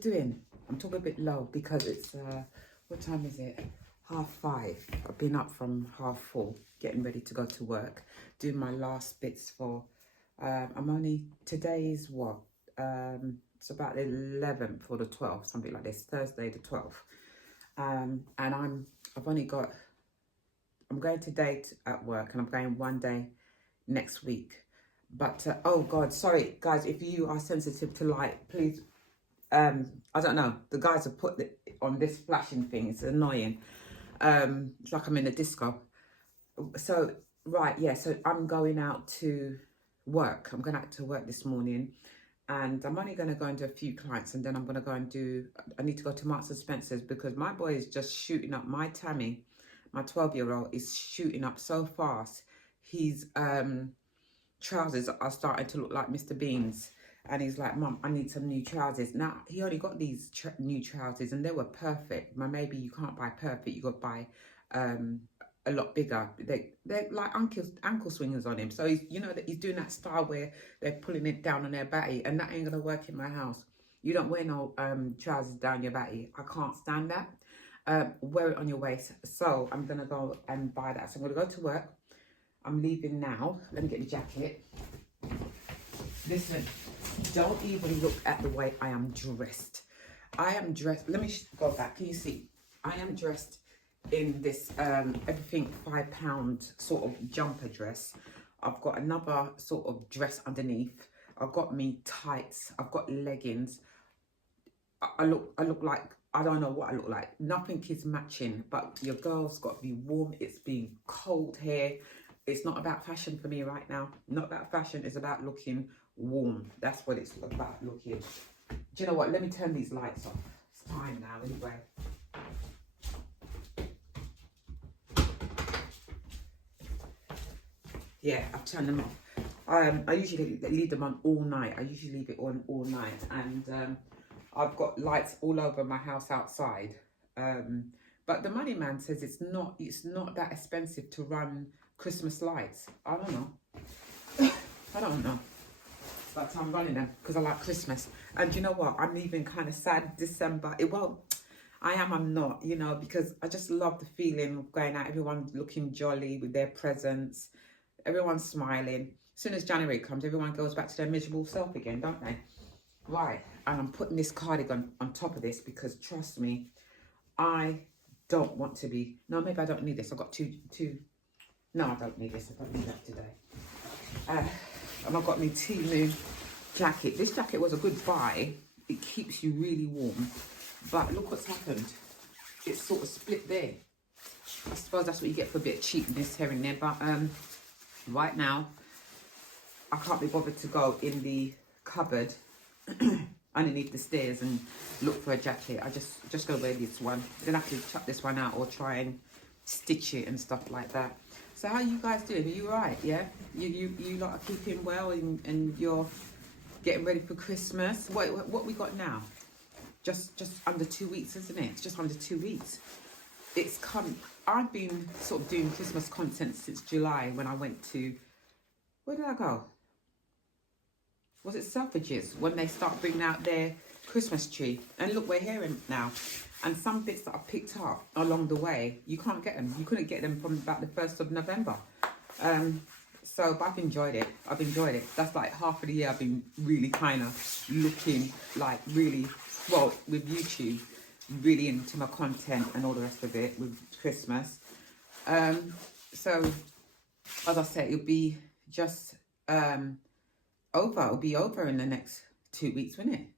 doing? I'm talking a bit low because it's, what time is it? 5:30. I've been up from 4:30, getting ready to go to work, doing my last bits for, today is what? It's about the 11th or the 12th, something like this, Thursday the 12th. And I'm going today at work, and I'm going one day next week. But, oh God, sorry, guys, if you are sensitive to light, please, I don't know, the guys have put it on this flashing thing, it's annoying. It's like I'm in a disco. So, right, yeah, so I'm going out to work. I'm going out to work this morning, and I'm only going to go and do a few clients, and then I'm going to go and I need to go to Marks and Spencer's because my boy is just shooting up. My Tammy, my 12-year-old, is shooting up so fast. His trousers are starting to look like Mr. Bean's. And he's like, Mum, I need some new trousers. Now, he only got these new trousers and they were perfect. But maybe you can't buy perfect. You got to buy a lot bigger. They're like ankle swingers on him. So, he's doing that style where they're pulling it down on their batty. And that ain't going to work in my house. You don't wear no trousers down your batty. I can't stand that. Wear it on your waist. So, I'm going to go and buy that. So, I'm going to go to work. I'm leaving now. Let me get the jacket. Listen, don't even look at the way I am dressed. I am dressed, let me go back, can you see? I am dressed in this everything £5 sort of jumper dress. I've got another sort of dress underneath. I've got me tights, I've got leggings. I look like, I don't know what I look like. Nothing is matching, but your girl's got to be warm. It's been cold here. It's not about fashion for me right now. Not about fashion, it's about looking warm. That's what it's about, looking. Do you know what? Let me turn these lights off. It's time now anyway. Yeah, I've turned them off. I usually leave them on all night. I usually leave it on all night. And I've got lights all over my house outside. But the money man says it's not that expensive to run Christmas lights. I don't know. I don't know. But I'm running them because I like Christmas. And you know what? I'm even kind of sad December. I'm not, because I just love the feeling of going out. Everyone looking jolly with their presents. Everyone's smiling. As soon as January comes, everyone goes back to their miserable self again, don't they? Right. And I'm putting this cardigan on top of this because, trust me, I don't want to be... No, maybe I don't need this. I've got two... No, I don't need this. I don't need that today. And I've got my Timu jacket. This jacket was a good buy. It keeps you really warm. But look what's happened. It's sort of split there. I suppose that's what you get for a bit of cheapness here and there. But right now, I can't be bothered to go in the cupboard underneath the stairs and look for a jacket. I just gonna wear this one. Then I have to chuck this one out or try and stitch it and stuff like that. So how you guys doing? Are you alright? Yeah, you lot are keeping well and you're getting ready for Christmas. What we got now? Just under 2 weeks, isn't it? It's just under 2 weeks. It's come. I've been sort of doing Christmas content since July when I went to. Where did I go? Was it Selfridges when they start bringing out their Christmas tree? And look, we're here now. And some bits that I picked up along the way, you can't get them. You couldn't get them from about the 1st of November. So, but I've enjoyed it. I've enjoyed it. That's like half of the year I've been really kind of looking like really, well, with YouTube, really into my content and all the rest of it with Christmas. So, as I said, it'll be just over. It'll be over in the next 2 weeks, won't it?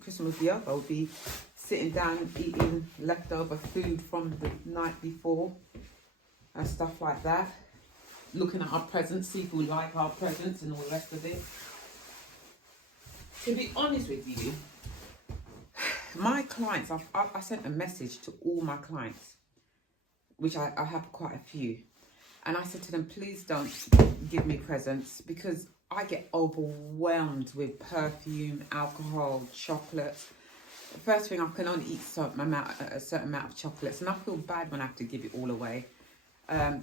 Christmas will be over. I'll be sitting down eating leftover food from the night before and stuff like that. Looking at our presents, see if we like our presents and all the rest of it. To be honest with you, my clients, I sent a message to all my clients, which I have quite a few. And I said to them, please don't give me presents because I get overwhelmed with perfume, alcohol, chocolate. The first thing, I can only eat a certain amount of chocolates, and I feel bad when I have to give it all away. I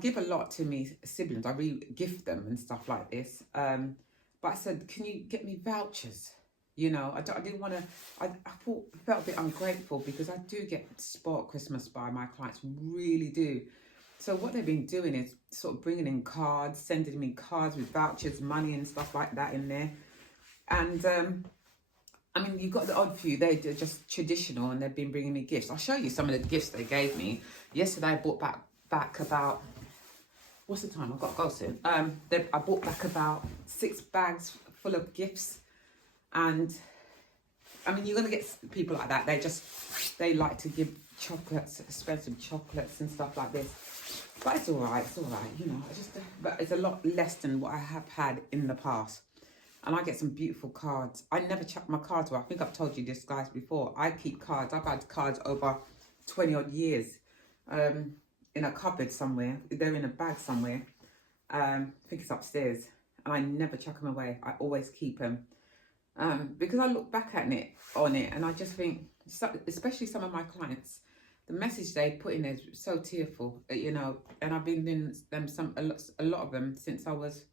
give a lot to me siblings. I really gift them and stuff like this. But I said, can you get me vouchers? You know, I didn't want to, felt a bit ungrateful because I do get spoiled Christmas by my clients, really do. So what they've been doing is sort of bringing in cards, sending me cards with vouchers, money and stuff like that in there. And I mean, you've got the odd few, they're just traditional and they've been bringing me gifts. I'll show you some of the gifts they gave me. Yesterday I bought back about, what's the time? I've got to go soon. I bought back about 6 bags full of gifts. And I mean, you're going to get people like that. They like to give chocolates, expensive chocolates and stuff like this. But it's all right, you know. But it's a lot less than what I have had in the past. And I get some beautiful cards. I never chuck my cards away. I think I've told you this, guys, before. I keep cards. I've had cards over 20 odd years in a cupboard somewhere. They're in a bag somewhere. I think it's upstairs. And I never chuck them away. I always keep them. Because I look back at it and I just think, especially some of my clients, the message they put in there is so tearful, you know, and I've been doing them a lot of them since I was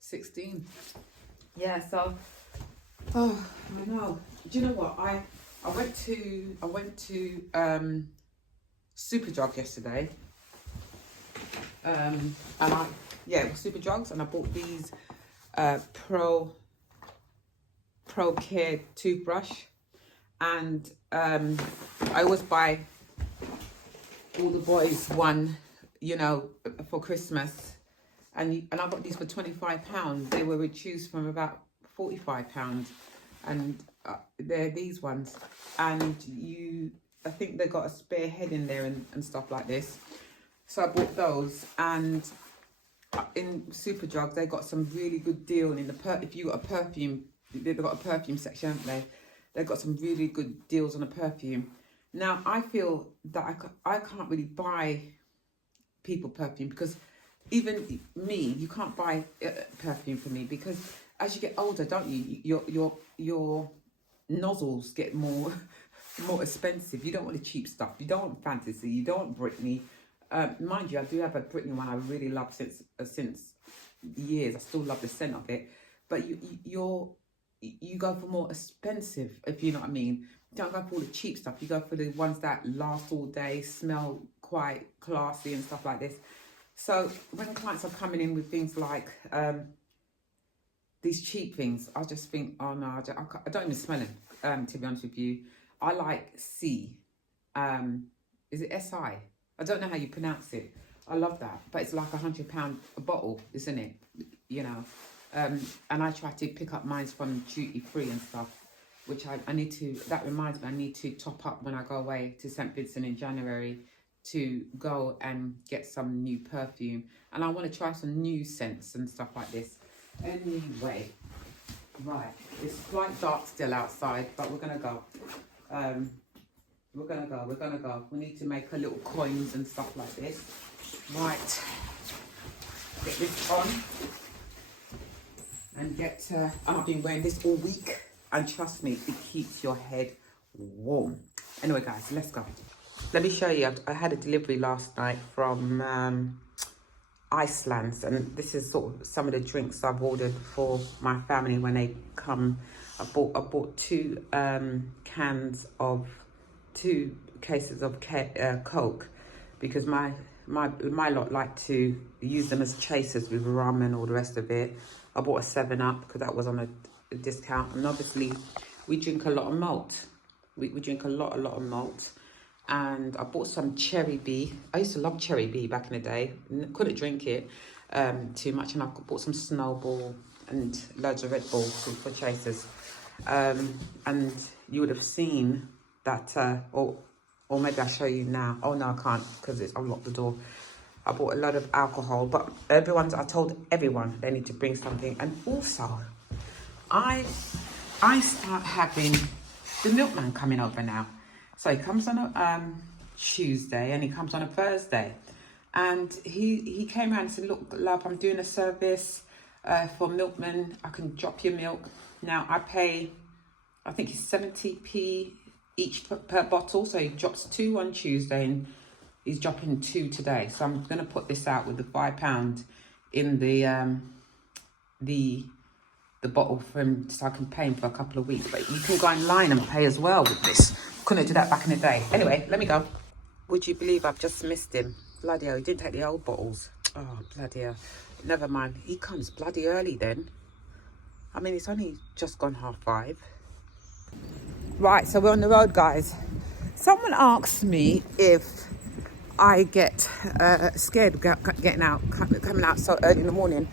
16. Yeah, so I know. Do you know what? I went to Superdrug yesterday. And it was Superdrugs, and I bought these Pro Care toothbrush, and I always buy all the boys one, you know, for Christmas, and I got these for £25. They were reduced from about £45, and they're these ones, and I think they got a spare head in there and stuff like this. So I bought those, and in Superdrug they got some really good deal in if you got a perfume. They've got a perfume section, haven't they? They've got some really good deals on a perfume. Now, I feel that I can't really buy people perfume, because even me, you can't buy perfume for me, because as you get older, don't you? Your nozzles get more expensive. You don't want the cheap stuff. You don't want Fantasy. You don't want Britney. Mind you, I do have a Britney one I really love since years. I still love the scent of it. But you go for more expensive, if you know what I mean. You don't go for all the cheap stuff. You go for the ones that last all day, smell quite classy and stuff like this. So when clients are coming in with things like these cheap things, I just think, oh no, I don't even smell them, to be honest with you. I like C. Is it S-I? I don't know how you pronounce it. I love that. But it's like £100 a bottle, isn't it? You know. And I try to pick up mine from duty free and stuff, which I need to, that reminds me, I need to top up when I go away to St. Vincent in January to go and get some new perfume. And I want to try some new scents and stuff like this. Anyway, right, it's quite dark still outside, but we're going to go. We're going to go. We need to make a little coins and stuff like this. Right, get this on. And I've been wearing this all week, and trust me, it keeps your head warm. Anyway, guys, let's go. Let me show you. I had a delivery last night from Iceland, and this is sort of some of the drinks I've ordered for my family when they come. I bought two cases of Coke, because my lot like to use them as chasers with rum and all the rest of it. I bought a 7-Up because that was on a discount. And obviously, we drink a lot of malt. We drink a lot of malt. And I bought some Cherry B. I used to love Cherry B back in the day. Couldn't drink it too much. And I bought some Snowball and loads of Red Bull for chasers. And you would have seen that, or maybe I'll show you now. Oh, no, I can't, because I've locked the door. I bought a lot of alcohol, but I told everyone they need to bring something. And also, I start having the milkman coming over now. So he comes on a Tuesday and he comes on a Thursday. And he came around and said, look, love, I'm doing a service for milkmen. I can drop your milk. Now, I pay, I think it's 70p each per bottle. So he drops 2 on Tuesday and he's dropping 2 today. So I'm going to put this out with the £5 in the the bottle for him so I can pay him for a couple of weeks. But you can go online and pay as well with this. Couldn't do that back in the day. Anyway, let me go. Would you believe I've just missed him? Bloody hell, he didn't take the old bottles. Oh, bloody hell. Never mind. He comes bloody early then. I mean, it's only just gone 5:30. Right, so we're on the road, guys. Someone asked me if I get scared getting out, coming out so early in the morning.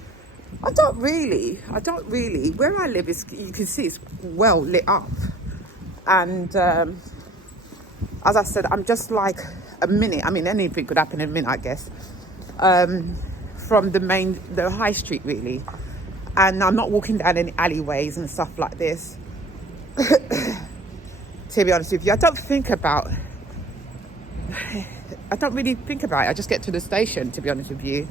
I don't really. Where I live, you can see it's well lit up. And as I said, I'm just like a minute. I mean, anything could happen in a minute, I guess. From the high street, really. And I'm not walking down any alleyways and stuff like this. To be honest with you, I don't really think about it. I just get to the station, to be honest with you.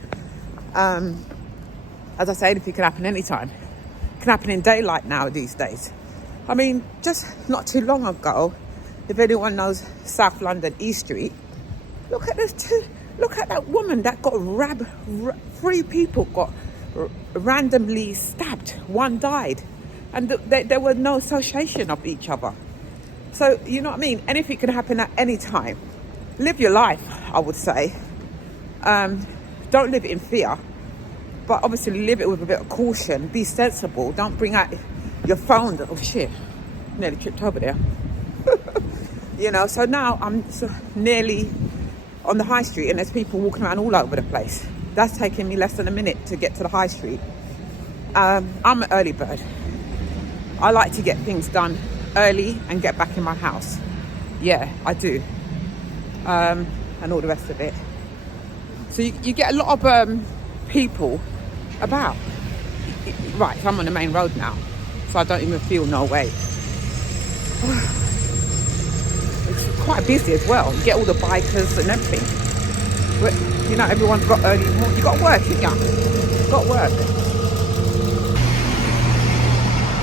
As I say, anything can happen anytime. It can happen in daylight now these days. I mean, just not too long ago, if anyone knows South London, East Street, look at that woman that got three people got randomly stabbed. One died. And there was no association of each other. So, you know what I mean? Anything can happen at any time. Live your life, I would say. Don't live it in fear. But obviously live it with a bit of caution. Be sensible. Don't bring out your phone. Oh, shit. Nearly tripped over there. You know, so now I'm nearly on the high street and there's people walking around all over the place. That's taking me less than a minute to get to the high street. I'm an early bird. I like to get things done early and get back in my house. Yeah, I do. And all the rest of it. So you get a lot of people about. Right, so I'm on the main road now. So I don't even feel no way. It's quite busy as well. You get all the bikers and everything. But, you know, everyone's got early morning. You got work, yeah. You got work.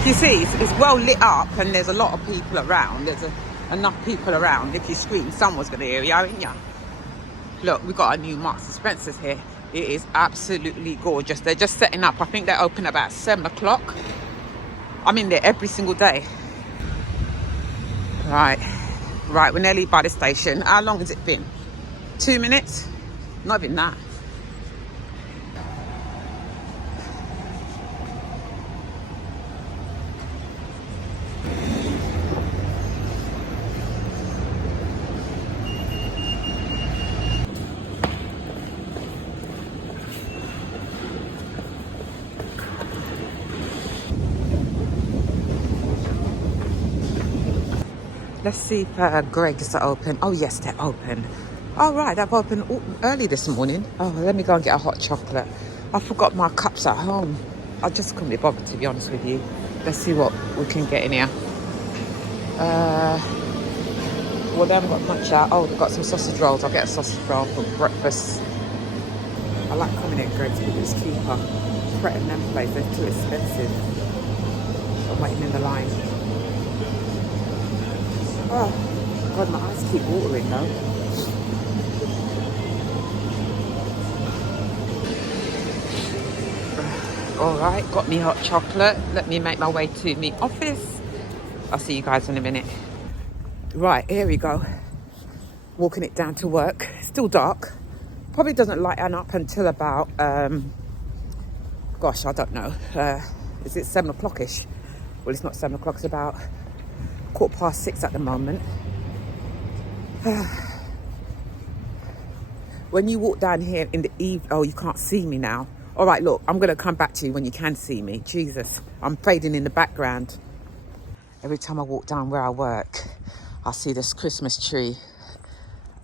You see, it's well lit up and there's a lot of people around. There's enough people around. If you scream, someone's going to hear you, ain't ya? Look, we've got a new Marks and Spencer's here. It is absolutely gorgeous. They're just setting up. I think they're open about 7 o'clock. I'm in there every single day. Right, we're nearly by the station. How long has it been? 2 minutes? Not even that. Let's see if Greg's are open. Oh, yes, they're open. All right, I've opened early this morning. Oh, let me go and get a hot chocolate. I forgot my cups at home. I just couldn't be bothered, to be honest with you. Let's see what we can get in here. Well, they haven't got much out. Oh, they've got some sausage rolls. I'll get a sausage roll for breakfast. I like coming in Greg's because it's cheaper. Pret and them place, they're too expensive. I'm waiting in the line. Oh, God, my eyes keep watering though. All right, got me hot chocolate. Let me make my way to my office. I'll see you guys in a minute. Right, here we go. Walking it down to work. Still dark. Probably doesn't lighten up until about, gosh, I don't know. Is it 7 o'clock-ish? Well, it's not 7 o'clock, it's about 6:15 at the moment. When you walk down here in the evening, oh, you can't see me now. All right, look, I'm going to come back to you when you can see me. Jesus, I'm fading in the background. Every time I walk down where I work, I see this Christmas tree.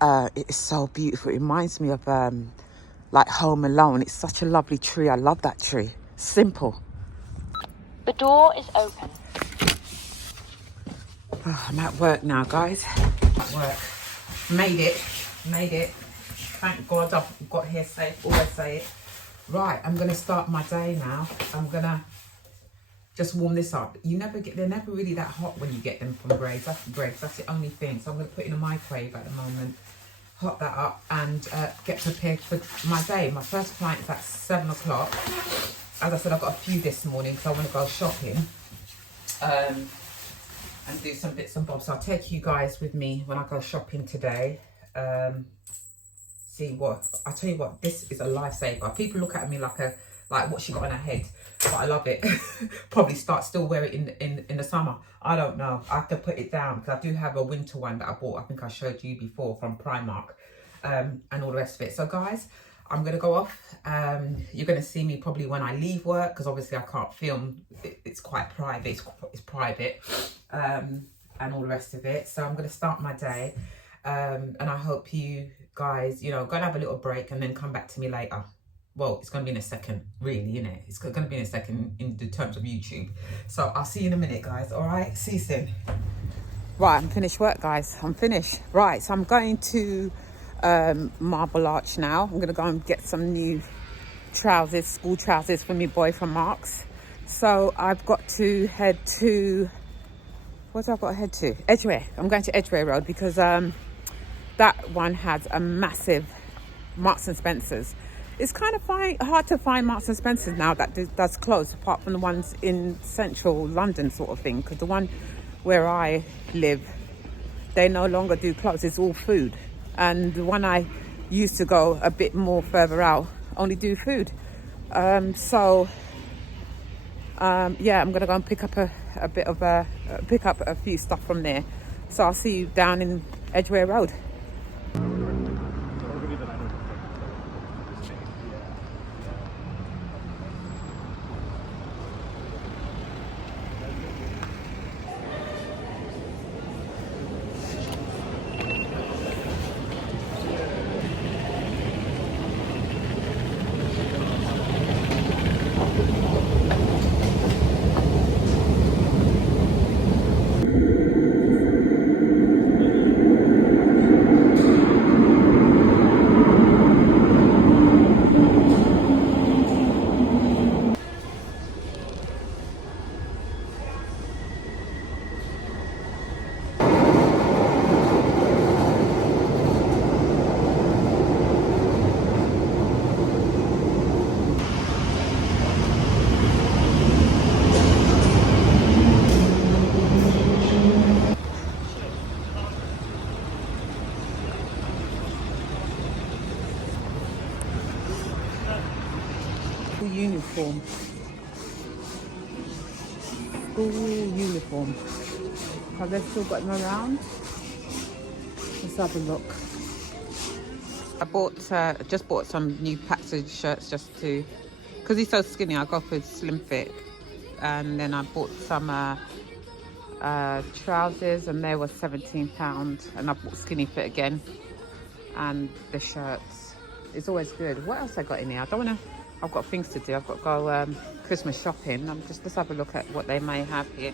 It is so beautiful. It reminds me of like Home Alone. It's such a lovely tree. I love that tree. Simple. The door is open. Oh, I'm at work now, guys. At work. Made it. Thank God I've got here safe. Always say it. Right, I'm going to start my day now. I'm going to just warm this up. They're never really that hot when you get them from Greg's. That's the only thing. So I'm going to put it in a microwave at the moment. Hot that up and get prepared for my day. My first client is at 7 o'clock. as I said, I've got a few this morning because I want to go shopping and do some bits and bobs. So I'll take you guys with me when I go shopping today. See what, I tell you what, this is a lifesaver. People look at me like what she got on her head, but I love it. Probably still wear it in the summer. I don't know. I have to put it down because I do have a winter one that I bought. I think I showed you before from Primark, and all the rest of it. So guys, I'm gonna go off. You're gonna see me probably when I leave work because obviously I can't film. It's quite private. It's private, and all the rest of it. So I'm gonna start my day, and I hope you guys, you know, go and have a little break and then come back to me later. Well, it's going to be in a second, really, isn't it? It's going to be in a second in the terms of YouTube. So I'll see you in a minute, guys. All right, see you soon. Right, I'm finished work, guys. I'm finished. Right, so I'm going to Marble Arch now. I'm going to go and get some new trousers, school trousers for my boy from Marks. So I've got to head to, what have I got to head to? Edgware. I'm going to Edgware Road because that one has a massive Marks and Spencer's. It's kind of hard to find Marks and Spencer's now that does close, apart from the ones in central London sort of thing, because the one where I live, they no longer do clothes, it's all food. And the one I used to go a bit more further out only do food. Yeah, I'm gonna go and pick up pick up a few stuff from there. So I'll see you down in Edgware Road. Uniform. School uniform. Have they still got them around? Let's have a look. I just bought some new Paxage shirts just to, because he's so skinny, I go for slim fit. And then I bought some trousers and they were £17, and I bought skinny fit again. And the shirts, it's always good. What else I got in here? I've got things to do. I've got to go Christmas shopping. Let's have a look at what they may have here.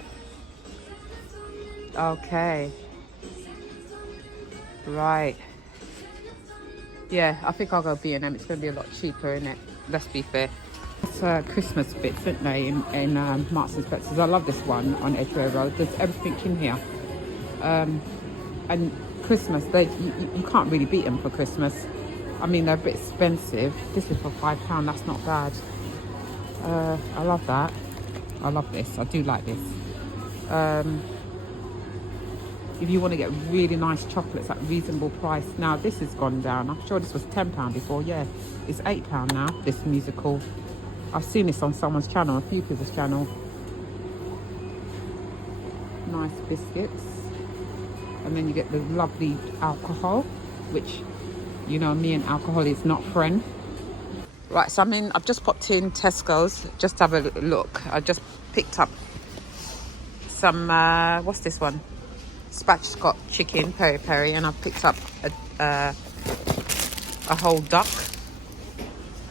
Okay. Right. Yeah, I think I'll go B&M. It's going to be a lot cheaper, isn't it? Let's be fair. It's Christmas bits, isn't they, in Marks and Spencer's. I love this one on Edgware Road. There's everything in here. And Christmas, you can't really beat them for Christmas. I mean, they're a bit expensive. This is for £5, that's not bad. I love that. I love this, I do like this. If you want to get really nice chocolates at reasonable price, now this has gone down. I'm sure this was £10 before, yeah. It's £8 now, this musical. I've seen this on someone's channel, a few people's channel. Nice biscuits. And then you get the lovely alcohol, which, you know, me and alcohol is not friend. Right, so I've just popped in Tesco's just to have a look. I just picked up some, what's this one? Spatchcock chicken, peri-peri, and I've picked up a whole duck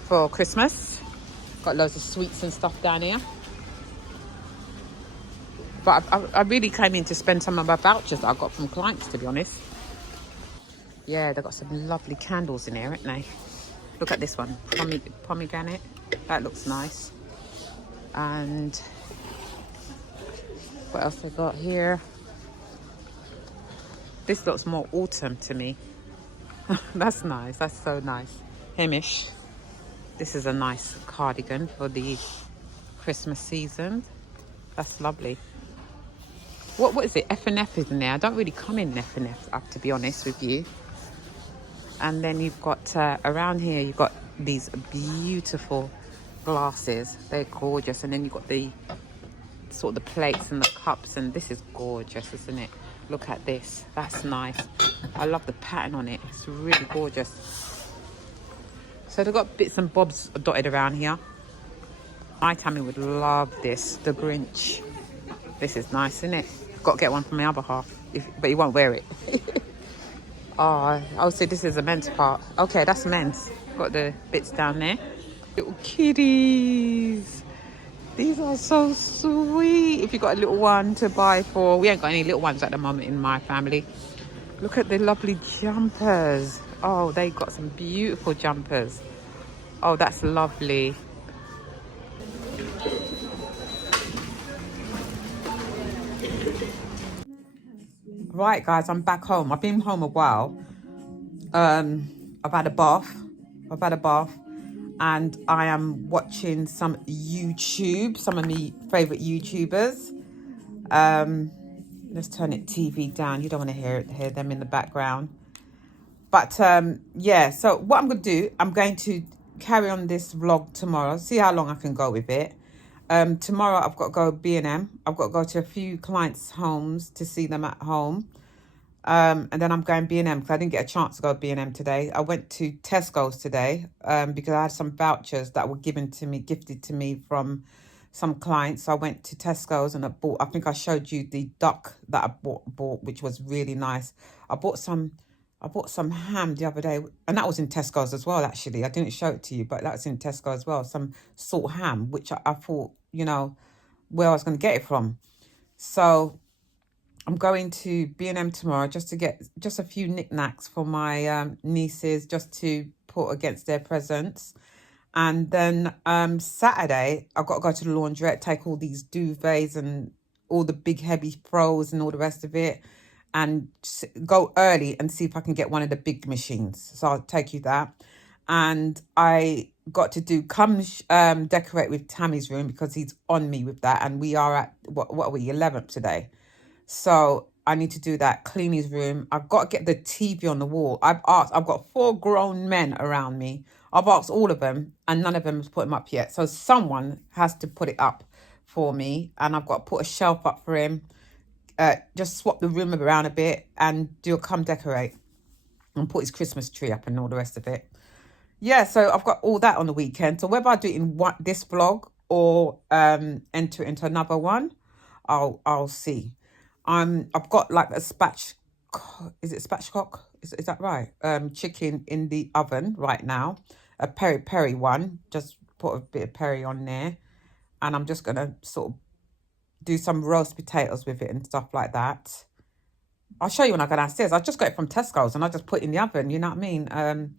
for Christmas. Got loads of sweets and stuff down here. But I really came in to spend some of my vouchers that I got from clients, to be honest. Yeah, they've got some lovely candles in here, haven't they? Look at this one, pomegranate. That looks nice. And what else they got here? This looks more autumn to me. That's nice, that's so nice. Hamish. This is a nice cardigan for the Christmas season. That's lovely. What is it? F&F is in there. I don't really come in F&F, to be honest with you. And then you've got, around here, you've got these beautiful glasses. They're gorgeous. And then you've got the sort of the plates and the cups. And this is gorgeous, isn't it? Look at this. That's nice. I love the pattern on it. It's really gorgeous. So they've got bits and bobs dotted around here. My Tammy would love this, the Grinch. This is nice, isn't it? Got to get one for my other half, but he won't wear it. Oh, so this is a men's part. Okay, that's men's. Got the bits down there. Little kitties. These are so sweet. If you've got a little one to buy for, we ain't got any little ones at the moment in my family. Look at the lovely jumpers. Oh, they got some beautiful jumpers. Oh, that's lovely. Right, guys, I'm back home. I've been home a while. I've had a bath. And I am watching some YouTube, some of my favourite YouTubers. Let's turn it TV down. You don't want to hear them in the background. But yeah, so what I'm going to do, I'm going to carry on this vlog tomorrow. See how long I can go with it. Tomorrow I've got to go B&M. I've got to go to a few clients' homes to see them at home. And then I'm going B&M because I didn't get a chance to go B&M today. I went to Tesco's today because I had some vouchers that were gifted to me from some clients. So I went to Tesco's and I think I showed you the duck that I bought, which was really nice. I bought some ham the other day, and that was in Tesco's as well, actually. I didn't show it to you, but that was in Tesco as well. Some salt ham, which I thought, you know, where I was going to get it from. So I'm going to B&M tomorrow just to get just a few knickknacks for my nieces, just to put against their presents. And then Saturday, I've got to go to the laundrette, take all these duvets and all the big heavy throws and all the rest of it, and go early and see if I can get one of the big machines. So I'll take you that. And I got to do decorate with Tammy's room because he's on me with that. And we are at, what are we, 11th today. So I need to do that, clean his room. I've got to get the TV on the wall. I've got 4 grown men around me. I've asked all of them and none of them has put him up yet. So someone has to put it up for me. And I've got to put a shelf up for him. Just swap the room around a bit and do a come decorate and put his Christmas tree up and all the rest of it. Yeah, so I've got all that on the weekend. So whether I do it in this vlog or enter into another one, I'll see. I've got like a spatchcock? Is that right? Chicken in the oven right now. A peri one. Just put a bit of peri on there. And I'm just going to sort of do some roast potatoes with it and stuff like that. I'll show you when I go downstairs. I just got it from Tesco's and I just put it in the oven, you know what I mean?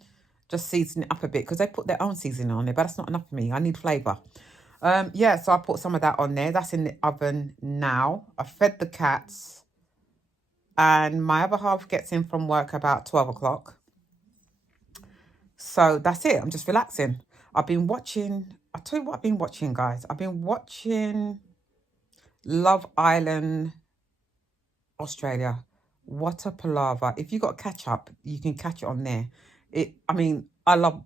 Just season it up a bit because they put their own seasoning on there, but that's not enough for me. I need flavour. Yeah, so I put some of that on there. That's in the oven now. I fed the cats. And my other half gets in from work about 12 o'clock. So that's it. I'm just relaxing. I'll tell you what I've been watching, guys. I've been watching Love Island Australia. What a palaver. If you got catch up, you can catch it on there. I love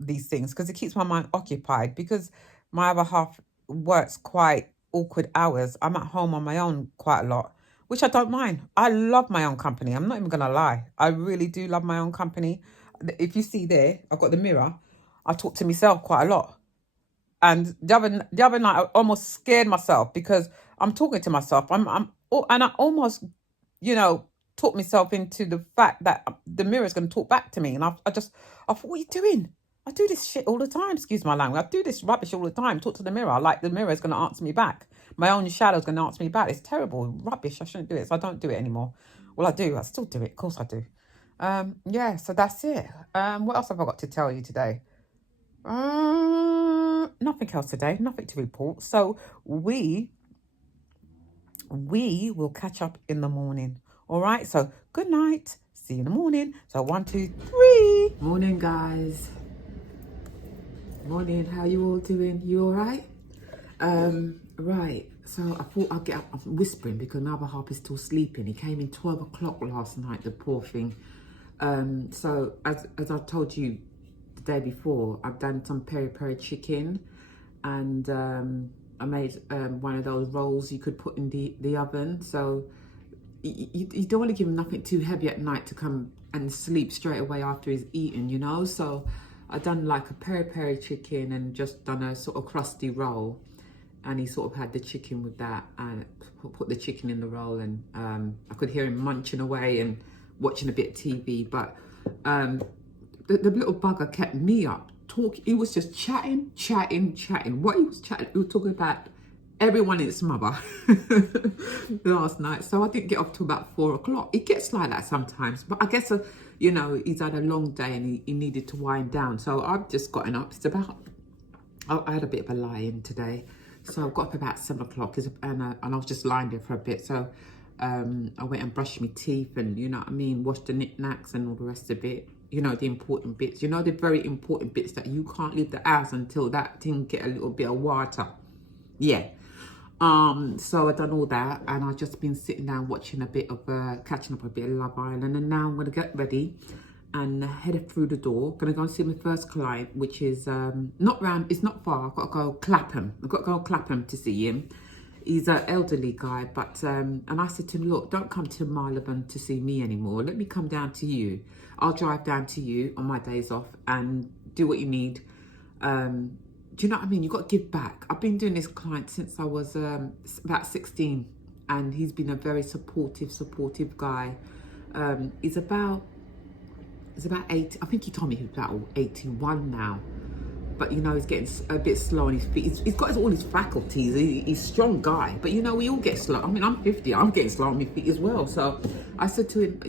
these things because it keeps my mind occupied because my other half works quite awkward hours. I'm at home on my own quite a lot, which I don't mind. I love my own company. I'm not even going to lie. I really do love my own company. If you see there, I've got the mirror. I talk to myself quite a lot. And the other night, I almost scared myself because I'm talking to myself. And I almost, talk myself into the fact that the mirror is going to talk back to me. And I thought, what are you doing? I do this shit all the time. Excuse my language. I do this rubbish all the time. Talk to the mirror. Like the mirror is going to answer me back. My own shadow is going to answer me back. It's terrible. Rubbish. I shouldn't do it. So I don't do it anymore. Well, I do. I still do it. Of course I do. Yeah, so that's it. What else have I got to tell you today? Nothing else today. Nothing to report. So we will catch up in the morning. All right. So good night. See you in the morning. So 1, 2, 3. Morning, guys. Morning. How you all doing? You all right? Right, so I thought I'd get up. I'm whispering because my other half is still sleeping. He came in 12 o'clock last night, the poor thing. So as I told you the day before, I've done some peri-peri chicken, and I made one of those rolls you could put in the oven. So you don't want to give him nothing too heavy at night to come and sleep straight away after he's eaten, you know. So I done like a peri-peri chicken and just done a sort of crusty roll, and he sort of had the chicken with that, and put the chicken in the roll, and I could hear him munching away and watching a bit of TV. But the little bugger kept me up talking. He was just chatting. What he was chatting, he was talking about everyone and its mother last night. So I didn't get off till about 4 o'clock. It gets like that sometimes, but I guess you know, he's had a long day and he needed to wind down. So I've just gotten up. It's about, I had a bit of a lie-in today, so I got up about 7 o'clock, and I was just lying there for a bit. So I went and brushed my teeth, and you know what I mean, washed the knickknacks and all the rest of it. You know, the important bits. You know, the very important bits that you can't leave the house until that thing get a little bit of water. Yeah. So I done all that, and I've just been sitting down watching a bit of catching up a bit of Love Island, and now I'm gonna get ready and headed through the door. Gonna go and see my first client, which is not round. It's not far. I've got to go Clapham. I've got to go Clapham to see him. He's an elderly guy, but and I said to him, look, don't come to Marylebone to see me anymore. Let me come down to you. I'll drive down to you on my days off and do what you need. Do you know what I mean? You've got to give back. I've been doing this client since I was about 16, and he's been a very supportive guy. He's about 80. I think he told me he was about 81 now. But you know, he's getting a bit slow on his feet. He's got all his faculties. He's a strong guy. But you know, we all get slow. I mean, I'm 50. I'm getting slow on my feet as well. So I said to him,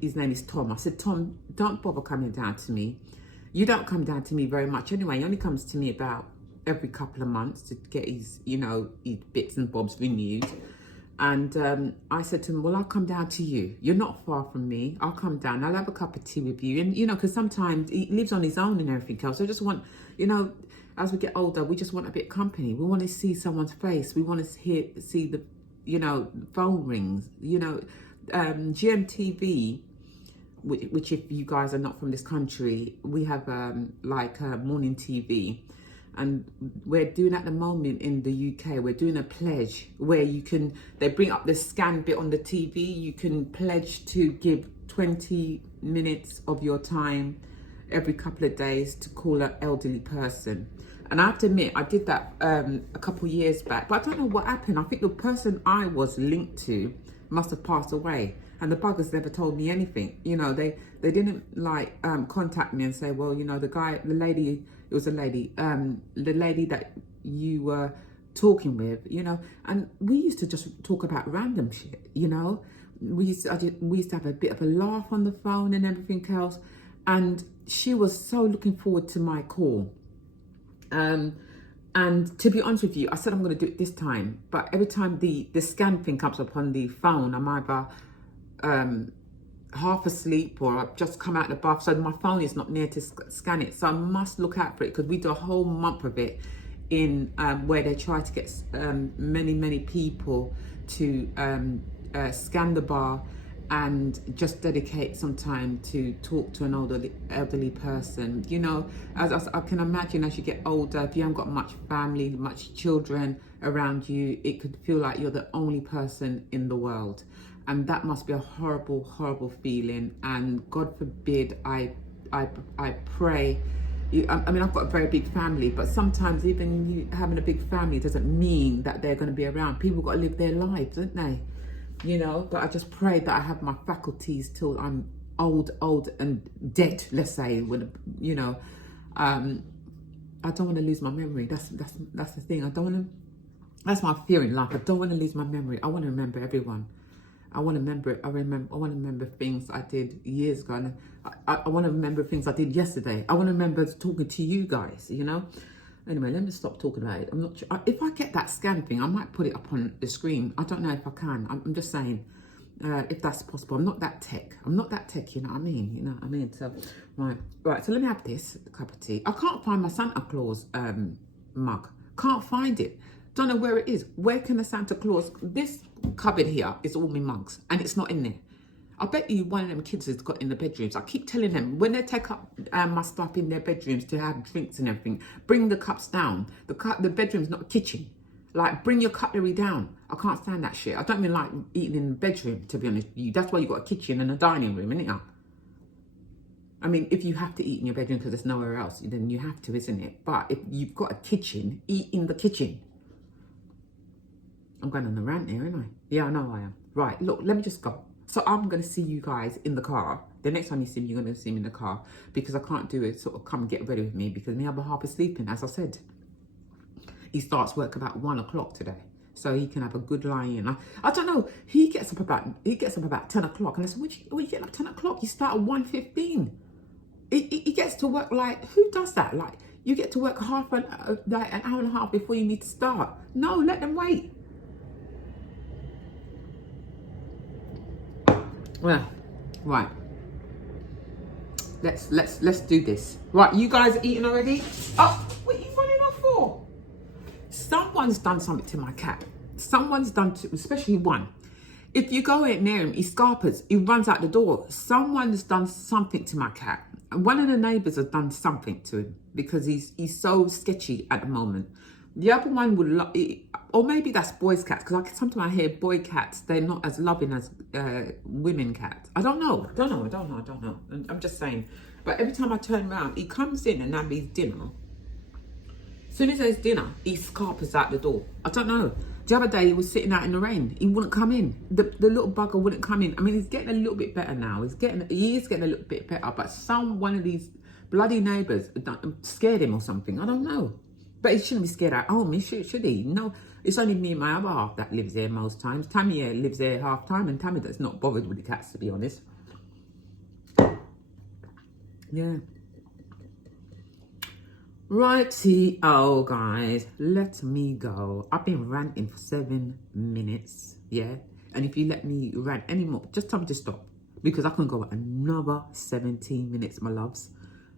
his name is Tom. I said, Tom, don't bother coming down to me. You don't come down to me very much anyway. He only comes to me about every couple of months to get his, you know, his bits and bobs renewed. And I said to him, well, I'll come down to you. You're not far from me. I'll come down. I'll have a cup of tea with you. And, you know, because sometimes he lives on his own and everything else. I just want, you know, as we get older, we just want a bit of company. We want to see someone's face. We want to see the, you know, phone rings. You know, GMTV, which if you guys are not from this country, we have like morning TV. And we're doing at the moment in the UK, we're doing a pledge where they bring up the scan bit on the TV. You can pledge to give 20 minutes of your time every couple of days to call an elderly person. And I have to admit, I did that a couple of years back, but I don't know what happened. I think the person I was linked to must have passed away, and the buggers never told me anything. You know, they didn't like contact me and say, well, you know, the lady that you were talking with, you know. And we used to just talk about random shit, you know. We used to have a bit of a laugh on the phone and everything else. And she was so looking forward to my call. And to be honest with you, I said I'm going to do it this time. But every time the scan thing comes up on the phone, I'm either half asleep or I've just come out of the bath. So my phone is not near to scan it. So I must look out for it, because we do a whole month of it in where they try to get many people to scan the bar and just dedicate some time to talk to an elderly person. You know, as I can imagine, as you get older, if you haven't got much family, much children around you, it could feel like you're the only person in the world. And that must be a horrible feeling. And God forbid, I pray. I mean, I've got a very big family, but sometimes even you having a big family doesn't mean that they're going to be around. People got to live their lives, don't they? You know, but I just pray that I have my faculties till I'm old and dead, let's say, when, you know. I don't want to lose my memory. That's the thing. I don't want to, that's my fear in life. I don't want to lose my memory. I want to remember everyone. I want to remember it. I want to remember things I did years ago. And I want to remember things I did yesterday. I want to remember talking to you guys, you know. Anyway, let me stop talking about it. I'm not sure. If I get that scan thing, I might put it up on the screen. I don't know if I can. I'm just saying, if that's possible. I'm not that tech. You know what I mean? You know what I mean? So, right. So let me have this cup of tea. I can't find my Santa Claus mug. Can't find it. Don't know where it is. Where can the Santa Claus? This cupboard here is all my mugs, and it's not in there. I bet you one of them kids has got in the bedrooms. I keep telling them when they take up my stuff in their bedrooms to have drinks and everything, bring the cups down. The bedroom's not a kitchen. Like, bring your cutlery down. I can't stand that shit. I don't mean like eating in the bedroom, to be honest with you. That's why you got a kitchen and a dining room, innit? I mean, if you have to eat in your bedroom because there's nowhere else, then you have to, isn't it? But if you've got a kitchen, eat in the kitchen. I'm going on the rant here, aren't I? Yeah, I know I am. Right, look, let me just go. So I'm going to see you guys in the car. The next time you see me, you're going to see me in the car. Because I can't do it, sort of come get ready with me. Because my other half is sleeping, as I said. He starts work about 1 o'clock today. So he can have a good lie in. I don't know. He gets up about 10 o'clock. And I said, when you get up 10 o'clock, you start at 1:15. He gets to work like, who does that? Like, you get to work an hour and a half before you need to start. No, let them wait. Well, right. Let's do this. Right, you guys are eating already? Oh, what are you running off for? Someone's done something to my cat. Someone's done to, especially one. If you go in near him, he scarpers. He runs out the door. Someone's done something to my cat. One of the neighbours has done something to him because he's so sketchy at the moment. The other one would, or maybe that's boys' cats, because sometimes I hear boy cats, they're not as loving as women cats. I don't know. I'm just saying. But every time I turn around, he comes in and has his dinner. As soon as there's dinner, he scarpers out the door. I don't know. The other day, he was sitting out in the rain. He wouldn't come in. The little bugger wouldn't come in. I mean, he's getting a little bit better now. He is getting a little bit better. But one of these bloody neighbours scared him or something. I don't know. But he shouldn't be scared at home, should he? No, it's only me and my other half that lives there most times. Tammy lives there half time, and Tammy that's not bothered with the cats, to be honest. Yeah. Righty, oh guys, let me go. I've been ranting for 7 minutes, yeah? And if you let me rant anymore, just tell me to stop. Because I can go another 17 minutes, my loves.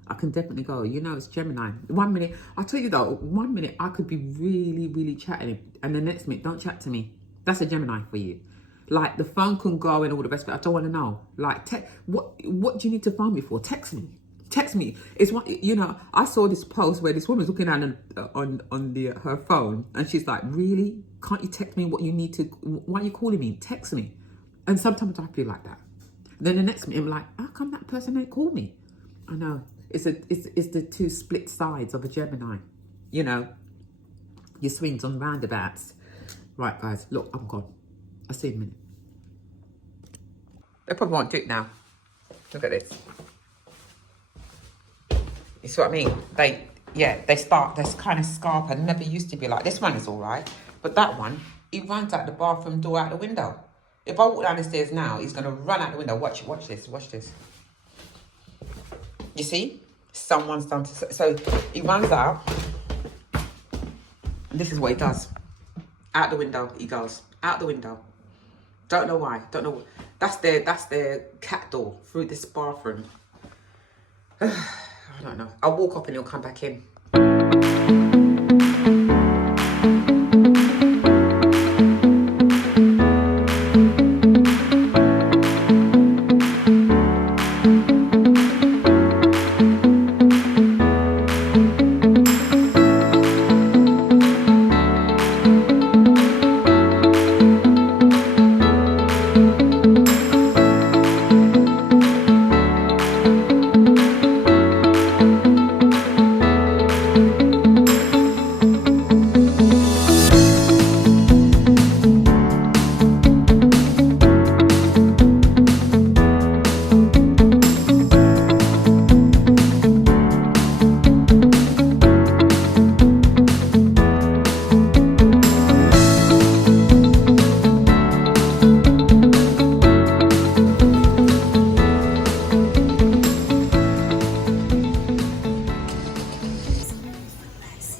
I can definitely go. You know, it's Gemini. 1 minute, I'll tell you though, 1 minute I could be really, really chatting, and the next minute, don't chat to me. That's a Gemini for you. Like, the phone can go and all the rest, but I don't want to know. Like, what do you need to phone me for? Text me. Text me. It's one, you know, I saw this post where this woman's looking at her phone, and she's like, really? Can't you text me what you need to? Why are you calling me? Text me. And sometimes I feel like that. Then the next minute I'm like, how come that person ain't called me? I know. It's the two split sides of a Gemini. You know, your swings on roundabouts. Right, guys, look, I'm gone. I'll see you in a minute. They probably won't do it now. Look at this. You see what I mean? They kind of scarp and never used to be like, this one is all right. But that one, he runs out the bathroom door out the window. If I walk down the stairs now, he's going to run out the window. Watch this. You see? Someone's done to... So he runs out. And this is what he does. Out the window, he goes. Out the window. Don't know why. Don't know. That's their cat door through this bathroom. I don't know. I'll walk up and he'll come back in.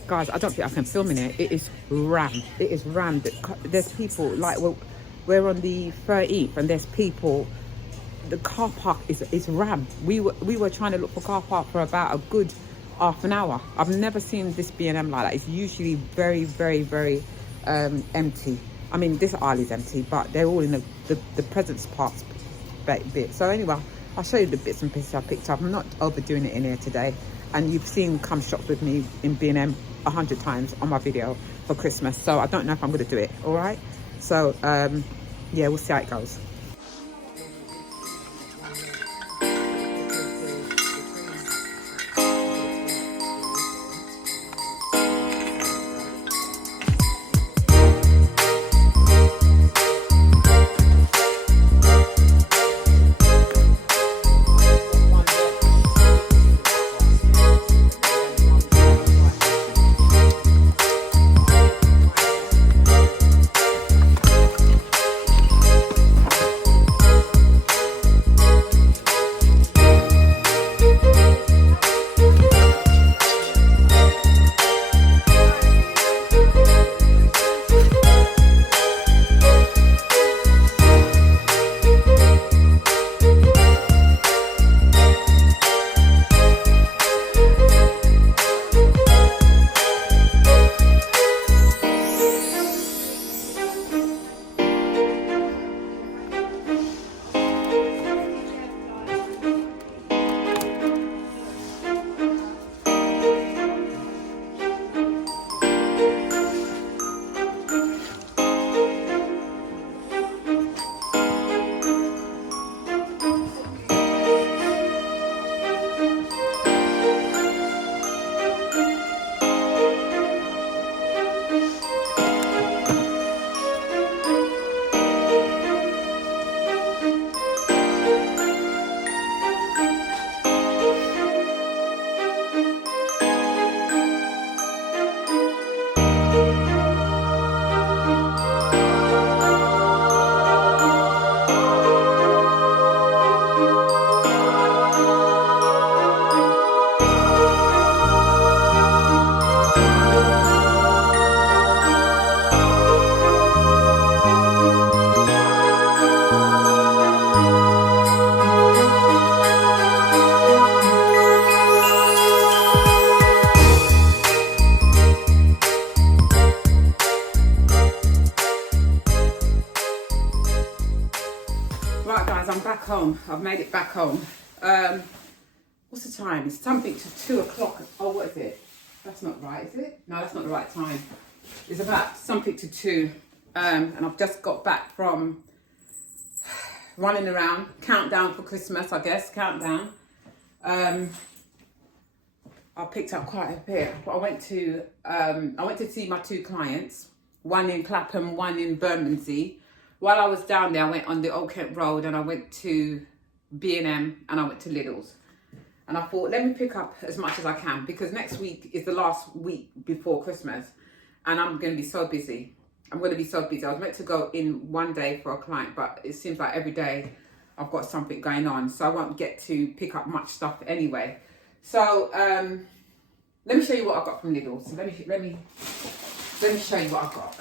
Guys, I don't think I can film in it. It is rammed. It is rammed. There's people, like, we're on the 13th and there's people. The car park is rammed. We were trying to look for car park for about a good half an hour. I've never seen this B&M like that. It's usually very, very, very empty. I mean, this aisle is empty, but they're all in the presents parts bit. So anyway, I'll show you the bits and pieces I picked up. I'm not overdoing it in here today. And you've seen come shops with me in B&M 100 times on my video for Christmas. So I don't know if I'm going to do it, all right? So, yeah, we'll see how it goes. Right guys, I'm back home. I've made it back home. What's the time? It's something to 2 o'clock. Oh, what is it? That's not right, is it? No, that's not the right time. It's about something to 2. And I've just got back from running around, countdown for Christmas, I guess, countdown. I picked up quite a bit, but I went to see my 2 clients, one in Clapham, one in Bermondsey. While I was down there, I went on the Old Kent Road and I went to B&M and I went to Lidl's. And I thought, let me pick up as much as I can because next week is the last week before Christmas and I'm going to be so busy. I was meant to go in one day for a client, but it seems like every day I've got something going on. So I won't get to pick up much stuff anyway. So let me show you what I got from Lidl's. So let me show you what I got.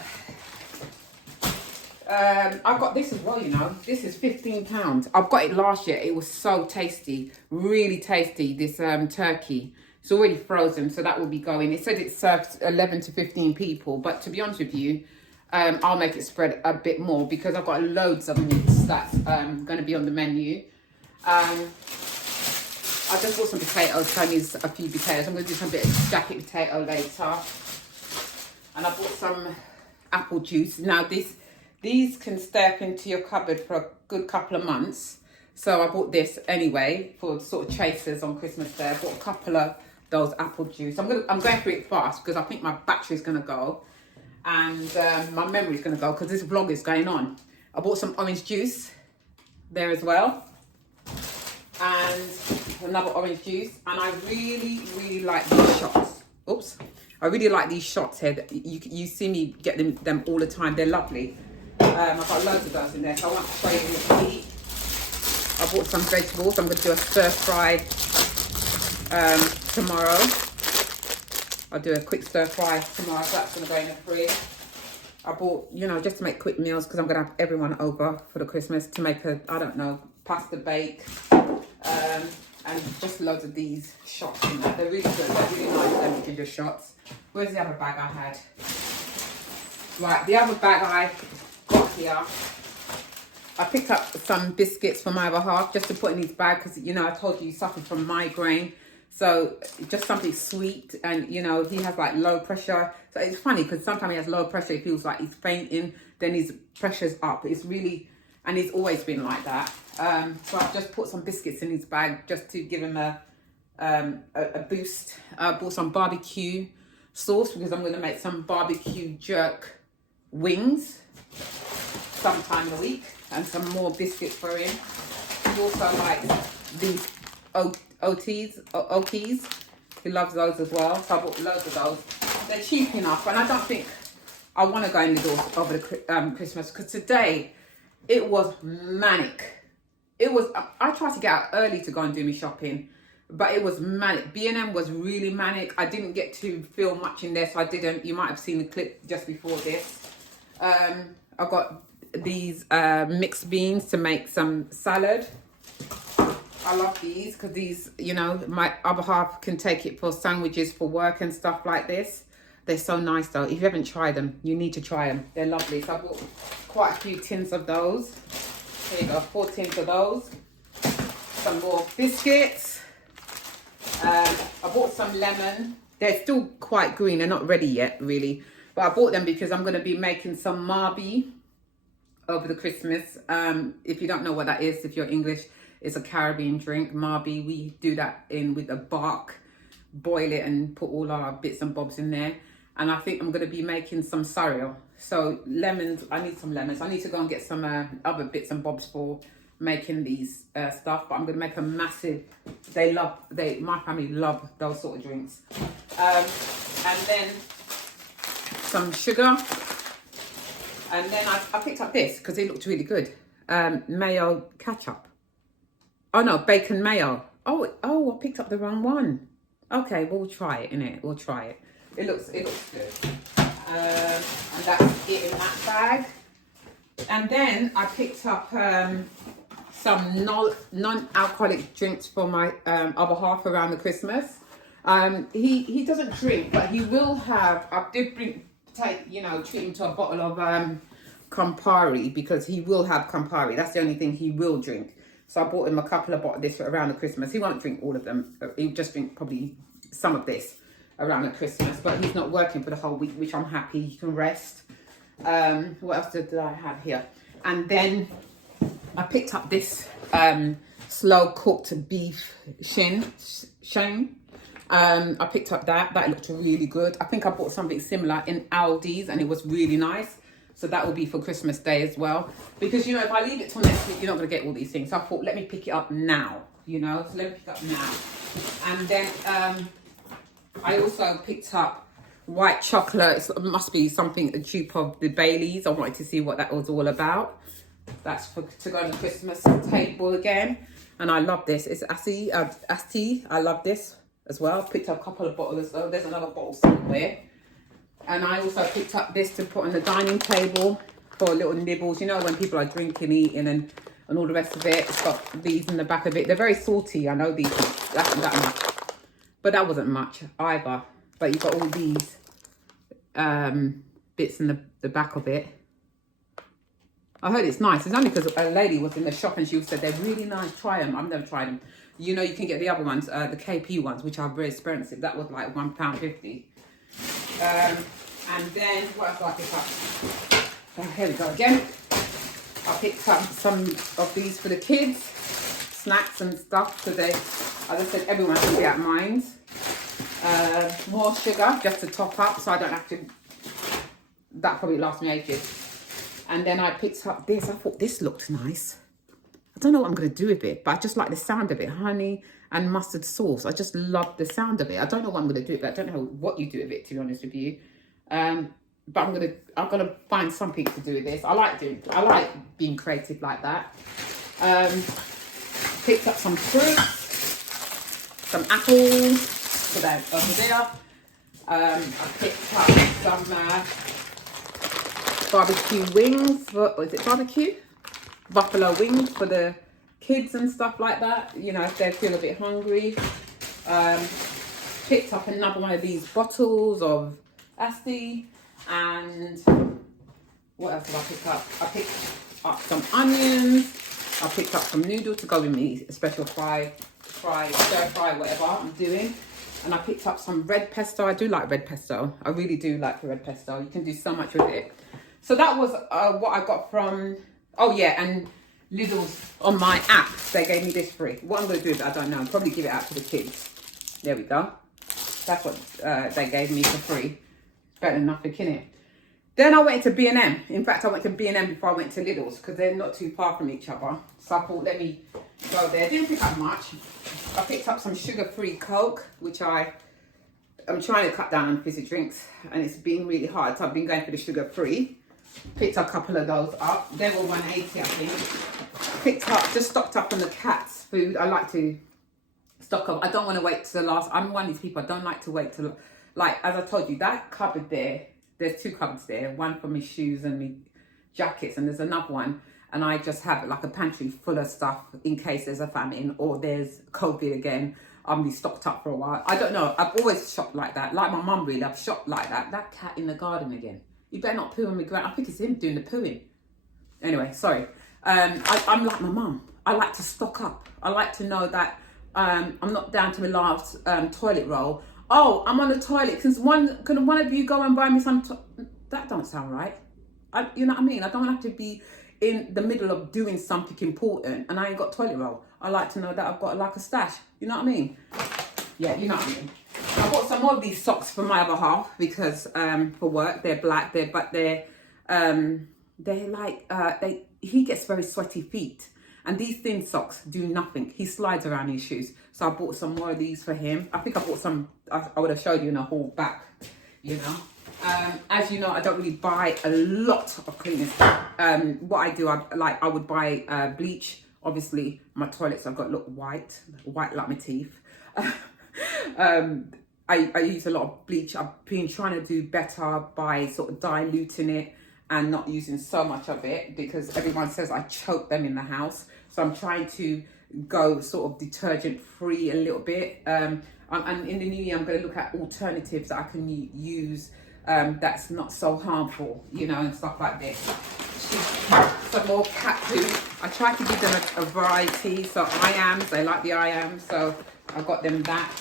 I've got this as well, you know. This is £15. I've got it last year. It was so tasty, really tasty, this turkey. It's already frozen, so that will be going. It said it serves 11 to 15 people, but to be honest with you, I'll make it spread a bit more because I've got loads of meats that's going to be on the menu. I just bought some potatoes, so I need a few potatoes. I'm going to do some bit of jacket potato later. And I bought some apple juice. Now, these can stay up into your cupboard for a good couple of months. So I bought this anyway for sort of chasers on Christmas Day. I bought a couple of those apple juice. I'm going through it fast because I think my battery's going to go. And my memory's going to go because this vlog is going on. I bought some orange juice there as well. And another orange juice. And I really, really like these shots. Oops. I really like these shots here. You see me get them all the time. They're lovely. I've got loads of those in there, so I want to show you this heat. I bought some vegetables. I'm going to do a stir fry tomorrow. I'll do a quick stir fry tomorrow, so that's going to go in the fridge. I bought, you know, just to make quick meals because I'm going to have everyone over for the Christmas to make a, I don't know, pasta bake. And just loads of these shots in there. They're really good. They're really nice ginger shots. Where's the other bag I had? Right, the other bag I got here, I picked up some biscuits for my other half just to put in his bag because, you know, I told you he suffered from migraine. So just something sweet, and, you know, he has like low pressure. So it's funny because sometimes he has low pressure. He feels like he's fainting. Then his pressure's up. It's really, and he's always been like that. So I've just put some biscuits in his bag just to give him a boost. I bought some barbecue sauce because I'm going to make some barbecue jerk wings sometime in the week, and some more biscuits for him. He also likes these Okies. He loves those as well. So I bought loads of those. They're cheap enough, and I don't think I want to go in the door over the Christmas because today it was manic. It was. I tried to get out early to go and do my shopping, but it was manic. B&M was really manic. I didn't get to film much in there, so I didn't. You might have seen the clip just before this. I got these mixed beans to make some salad. I love these because these, you know, my other half can take it for sandwiches for work and stuff like this. They're so nice though. If you haven't tried them, you need to try them. They're lovely. So I bought quite a few tins of those. Here you go, 4 tins of those. Some more biscuits. I bought some lemon. They're still quite green. They're not ready yet, really. But I bought them because I'm going to be making some marby over the Christmas. If you don't know what that is, if you're English, it's a Caribbean drink, marby. We do that in with the bark, boil it and put all our bits and bobs in there. And I think I'm going to be making some cereal. So lemons, I need some lemons. I need to go and get some other bits and bobs for making these stuff. But I'm going to make a massive, my family love those sort of drinks. And then some sugar. And then I picked up this because it looked really good. Mayo ketchup. Oh no, bacon mayo. Oh, I picked up the wrong one. Okay, we'll try it, innit? We'll try it. It looks good. And that's it in that bag. And then I picked up some non-alcoholic drinks for my other half around the Christmas. He doesn't drink, but he will have. I did treat him to a bottle of Campari because he will have Campari. That's the only thing he will drink. So I bought him a couple of bottles of this for around the Christmas. He won't drink all of them. He'll just drink probably some of this around the Christmas. But he's not working for the whole week, which I'm happy. He can rest. What else did I have here? And then I picked up this slow cooked beef shin. I picked up that. That looked really good. I think I bought something similar in Aldi's and it was really nice. So that will be for Christmas Day as well. Because, you know, if I leave it till next week, you're not going to get all these things. So I thought, let me pick it up now, you know. So let me pick it up now. And then I also picked up white chocolate. It must be something, a dupe of the Baileys. I wanted to see what that was all about. That's to go on the Christmas table again. And I love this. It's Asti. I love this as well. Picked up a couple of bottles. Oh, there's another bottle somewhere. And I also picked up this to put on the dining table for little nibbles. You know, when people are drinking, eating, and all the rest of it. It's got these in the back of it. They're very salty. I know these. That's not that much. But that wasn't much either. But you've got all these bits in the back of it. I heard it's nice. It's only because a lady was in the shop and she said they're really nice. Try them. I've never tried them. You know, you can get the other ones, the KP ones, which are very expensive. That was like £1.50. And then what else did I pick up? Oh, here we go again. I picked up some of these for the kids, snacks and stuff. So they, as I said, everyone can be at mine. More sugar just to top up, so I don't have to. That probably lasts me ages. And then I picked up this. I thought this looked nice. I don't know what I'm going to do with it, but I just like the sound of it. Honey and mustard sauce. I just love the sound of it. I don't know what I'm going to do with it. I don't know what you do with it, to be honest with you. But I'm gonna find something to do with this. I like being creative like that. Picked up some fruit, some apples, so they're over there. I picked up some barbecue wings. What is it? Barbecue? Buffalo wings for the kids and stuff like that. You know, if they feel a bit hungry. Picked up another one of these bottles of Asti, and What else did I pick up? I picked up some onions. I picked up some noodles to go with me, a special stir fry, whatever I'm doing. And I picked up some red pesto. I do like red pesto. I really do like red pesto. You can do so much with it. So that was what I got from, oh yeah, and Lidl's on my app. They gave me this free. What I'm going to do with it, I don't know. I'll probably give it out to the kids. There we go. That's what they gave me for free. Better than nothing, innit? Then I went to B&M. In fact, I went to B&M before I went to Lidl's because they're not too far from each other. So I thought, let me go there. Didn't pick up much. I picked up some sugar-free Coke, which I'm trying to cut down on fizzy drinks, and it's been really hard. So I've been going for the sugar-free. Picked a couple of those up. They were 180, I think. Just stocked up on the cat's food. I like to stock up. I don't want to wait to the last. I'm one of these people. I don't like to wait till, like, as I told you, that cupboard there. There's two cupboards there. One for my shoes and my jackets, and there's another one. And I just have like a pantry full of stuff in case there's a famine or there's COVID again. I'll be stocked up for a while. I don't know. I've always shopped like that. Like my mum really, I've shopped like that. That cat in the garden again. You better not poo on the ground. I think it's him doing the pooing. Anyway, sorry. I'm like my mum. I like to stock up. I like to know that I'm not down to my last toilet roll. Oh, I'm on the toilet. Can one of you go and buy me some? That don't sound right. You know what I mean? I don't want to have to be in the middle of doing something important and I ain't got toilet roll. I like to know that I've got like a stash. You know what I mean? Yeah, you know what I mean. I bought some more of these socks for my other half because for work they're black. They're like he gets very sweaty feet. And these thin socks do nothing. He slides around in shoes. So I bought some more of these for him. I think I bought some, I would have showed you in a haul back, you know. As you know, I don't really buy a lot of cleaning stuff. What I do, I would buy bleach. Obviously, my toilets have got to look white like my teeth. I use a lot of bleach. I've been trying to do better by sort of diluting it and not using so much of it because everyone says I choke them in the house. So I'm trying to go sort of detergent free a little bit. And in the new year, I'm going to look at alternatives that I can use that's not so harmful, you know, and stuff like this. Some more cat food. I try to give them a variety. So I-ams, they like the I-ams. So I got them that.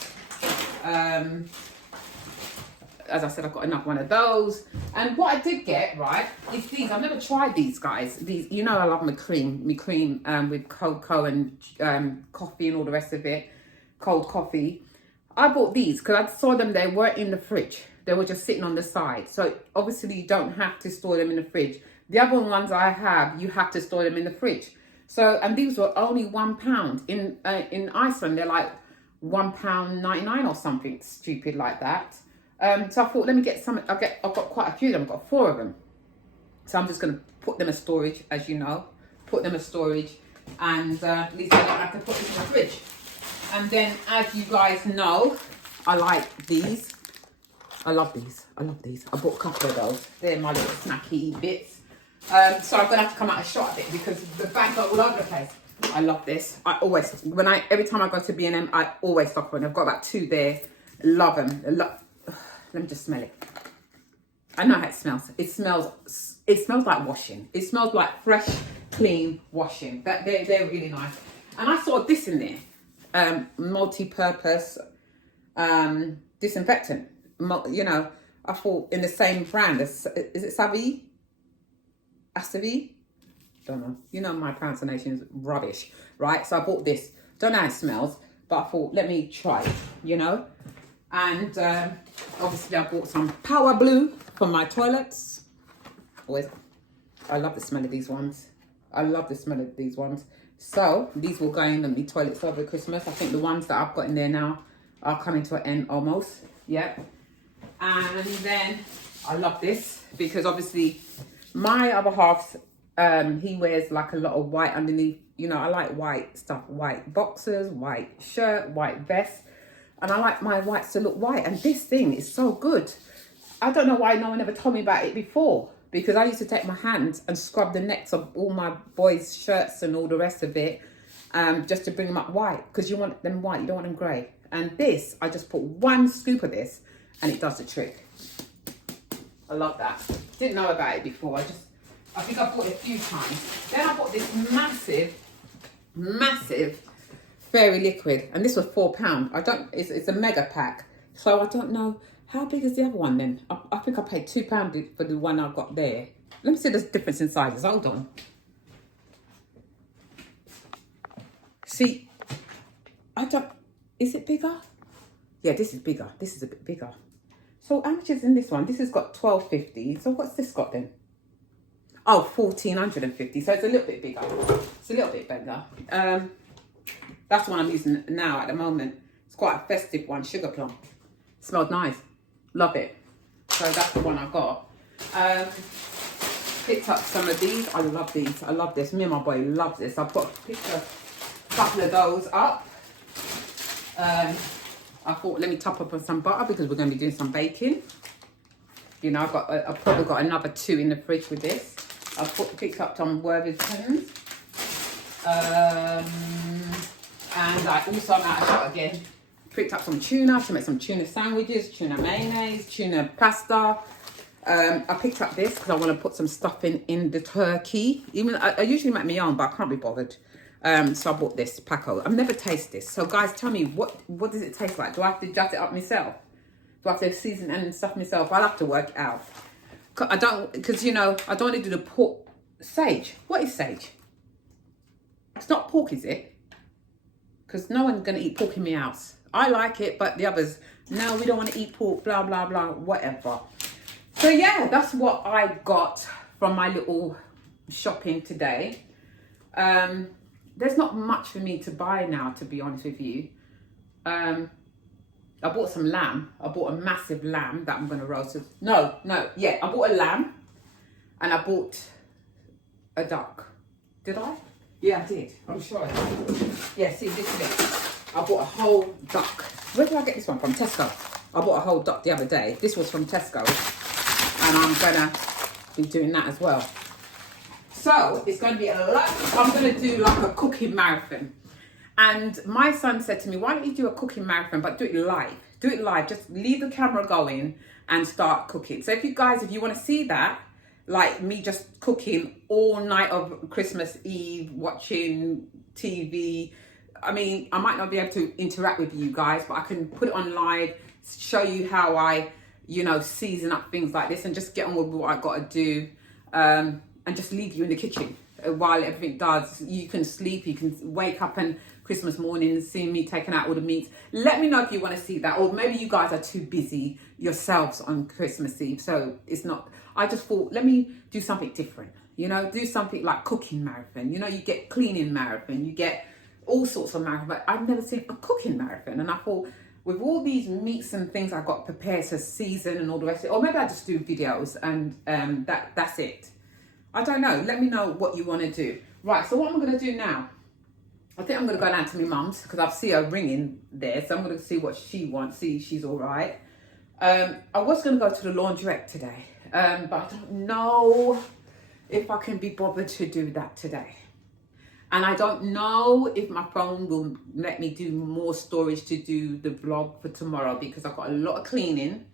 As I said, I've got another one of those. And what I did get, right, is these. I've never tried these, guys. These, you know, I love my cream with cocoa and coffee and all the rest of it. Cold coffee. I bought these because I saw them. They weren't in the fridge. They were just sitting on the side. So obviously you don't have to store them in the fridge. The other ones I have, you have to store them in the fridge. So, and these were only £1 in Iceland. They're like £1.99 or something stupid like that. So I thought, let me get some. I've got quite a few of them. I've got 4 of them. So I'm just going to put them in storage, as you know. Put them in storage. And at least I don't have to put them in the fridge. And then, as you guys know, I like these. I love these. I love these. I bought a couple of those. They're my little snacky bits. So I'm going to have to come out and shot a bit because the bags are all over the place. I love this. I always, every time I go to B&M, I always stock one. I've got about 2 there. Love them. Let me just smell it. I know how it smells. It smells like washing. It smells like fresh, clean washing. They're really nice. And I saw this in there. Multi-purpose disinfectant. You know, I thought in the same brand. Is it Savi? Asavi? Don't know. You know my pronunciation is rubbish, right? So I bought this. Don't know how it smells, but I thought, let me try it, you know? And obviously I bought some Power Blue for my toilets. I love the smell of these ones. I love the smell of these ones. So these will go in the toilets over Christmas. I think the ones that I've got in there now are coming to an end almost. Yeah. And then I love this because obviously my other half, he wears like a lot of white underneath. You know, I like white stuff, white boxers, white shirt, white vest. And I like my whites to look white. And this thing is so good. I don't know why no one ever told me about it before. Because I used to take my hands and scrub the necks of all my boys' shirts and all the rest of it. Just to bring them up white. Because you want them white, you don't want them grey. And this, I just put 1 scoop of this. And it does the trick. I love that. Didn't know about it before. I think I bought it a few times. Then I bought this massive fairy liquid, and this was £4. It's a mega pack, so I don't know how big is the other one. Then I think I paid £2 for the one I got there. Let me see the difference in sizes. Hold on. See, is it bigger? Yeah, this is bigger. This is a bit bigger. So how much is in this one? This has got £12.50. So what's this got then? Oh, £1,450. So it's a little bit bigger. It's a little bit bigger. That's the one I'm using now at the moment. It's quite a festive one, sugar plum. Smells nice. Love it. So that's the one I got. Picked up some of these. I love these. I love this. Me and my boy love this. I picked a couple of those up. I thought, let me top up on some butter because we're going to be doing some baking. You know, I've probably got another 2 in the fridge with this. I picked up some Worthingtons. And I also, I'm out of shot again, picked up some tuna to make some tuna sandwiches, tuna mayonnaise, tuna pasta. I picked up this because I want to put some stuff in the turkey. Even I usually make my own, but I can't be bothered. So I bought this Paco. I've never tasted this. So guys, tell me, what does it taste like? Do I have to jazz it up myself? Do I have to season and stuff myself? I'll have to work it out. Because you know, I don't want to do the pork. Sage. What is sage? It's not pork, is it? Because no one's going to eat pork in my house. I like it, but the others, no, we don't want to eat pork, blah, blah, blah, whatever. So yeah, that's what I got from my little shopping today. There's not much for me to buy now, to be honest with you. I bought some lamb. I bought a massive lamb that I'm going to roast. I bought a lamb and I bought a duck. Did I? Yeah, I did. I'm sure I did. Yeah, see this bit. I bought a whole duck. Where did I get this one from? Tesco. I bought a whole duck the other day. This was from Tesco. And I'm going to be doing that as well. So, it's going to be a lot. I'm going to do like a cooking marathon. And my son said to me, why don't you do a cooking marathon, but do it live. Do it live. Just leave the camera going and start cooking. So if you want to see that, like me just cooking all night of Christmas Eve, watching TV. I mean, I might not be able to interact with you guys, but I can put it on live, show you how I, season up things like this and just get on with what I got to do. And just leave you in the kitchen while everything does. You can sleep, you can wake up and Christmas morning see me taking out all the meats. Let me know if you want to see that, or maybe you guys are too busy yourselves on Christmas Eve, so it's not. I just thought, let me do something different, do something like cooking marathon. You get cleaning marathon, you get all sorts of marathon, but I've never seen a cooking marathon. And I thought, with all these meats and things I got prepared to season and all the rest of it, or maybe I just do videos and that's it. I don't know. Let me know what you want to do. Right, so what I'm going to do now, I think I'm going to go down to my mum's because I see her ringing there. So I'm going to see what she wants, see if she's all right. I was going to go to the laundrette today, but I don't know if I can be bothered to do that today. And I don't know if my phone will let me do more storage to do the vlog for tomorrow because I've got a lot of cleaning.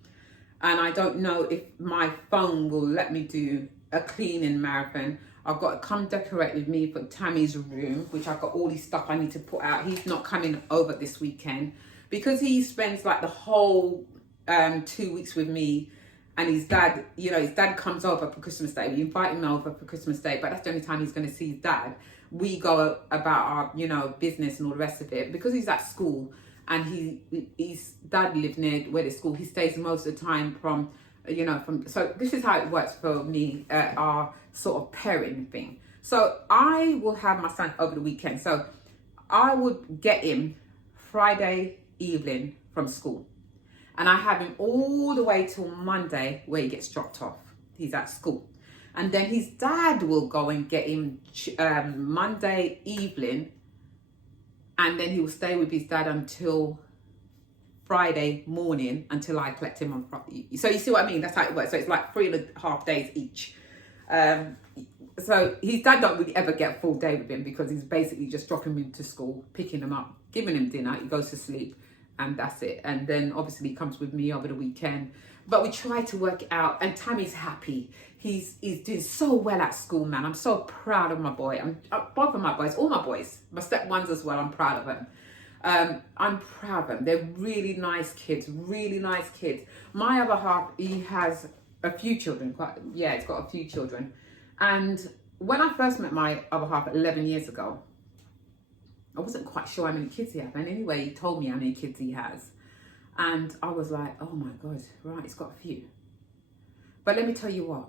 And I don't know if my phone will let me do a cleaning marathon. I've got to come decorate with me for Tammy's room, which I've got all this stuff I need to put out. He's not coming over this weekend because he spends like the whole 2 weeks with me, and his dad, his dad comes over for Christmas Day. We invite him over for Christmas Day, but that's the only time he's going to see his dad. We go about our, business and all the rest of it because he's at school and his dad lives near where the school. He stays most of the time from. So this is how it works for me, our sort of pairing thing. So I will have my son over the weekend. So I would get him Friday evening from school. And I have him all the way till Monday where he gets dropped off. He's at school. And then his dad will go and get him Monday evening. And then he will stay with his dad until Friday morning until I collect him on Friday. So you see what I mean? That's how it works. So it's like 3.5 days each. So his dad don't really ever get a full day with him because he's basically just dropping him to school, picking him up, giving him dinner. He goes to sleep and that's it. And then obviously he comes with me over the weekend. But we try to work it out, and Tammy's happy. He's doing so well at school, man. I'm so proud of my boy. Both of my boys, all my boys, my step ones as well. I'm proud of them. I'm proud of them. They're really nice kids, really nice kids. My other half, he has a few children. He's got a few children. And when I first met my other half 11 years ago, I wasn't quite sure how many kids he had. And anyway, he told me how many kids he has. And I was like, oh my God, right, he's got a few. But let me tell you what,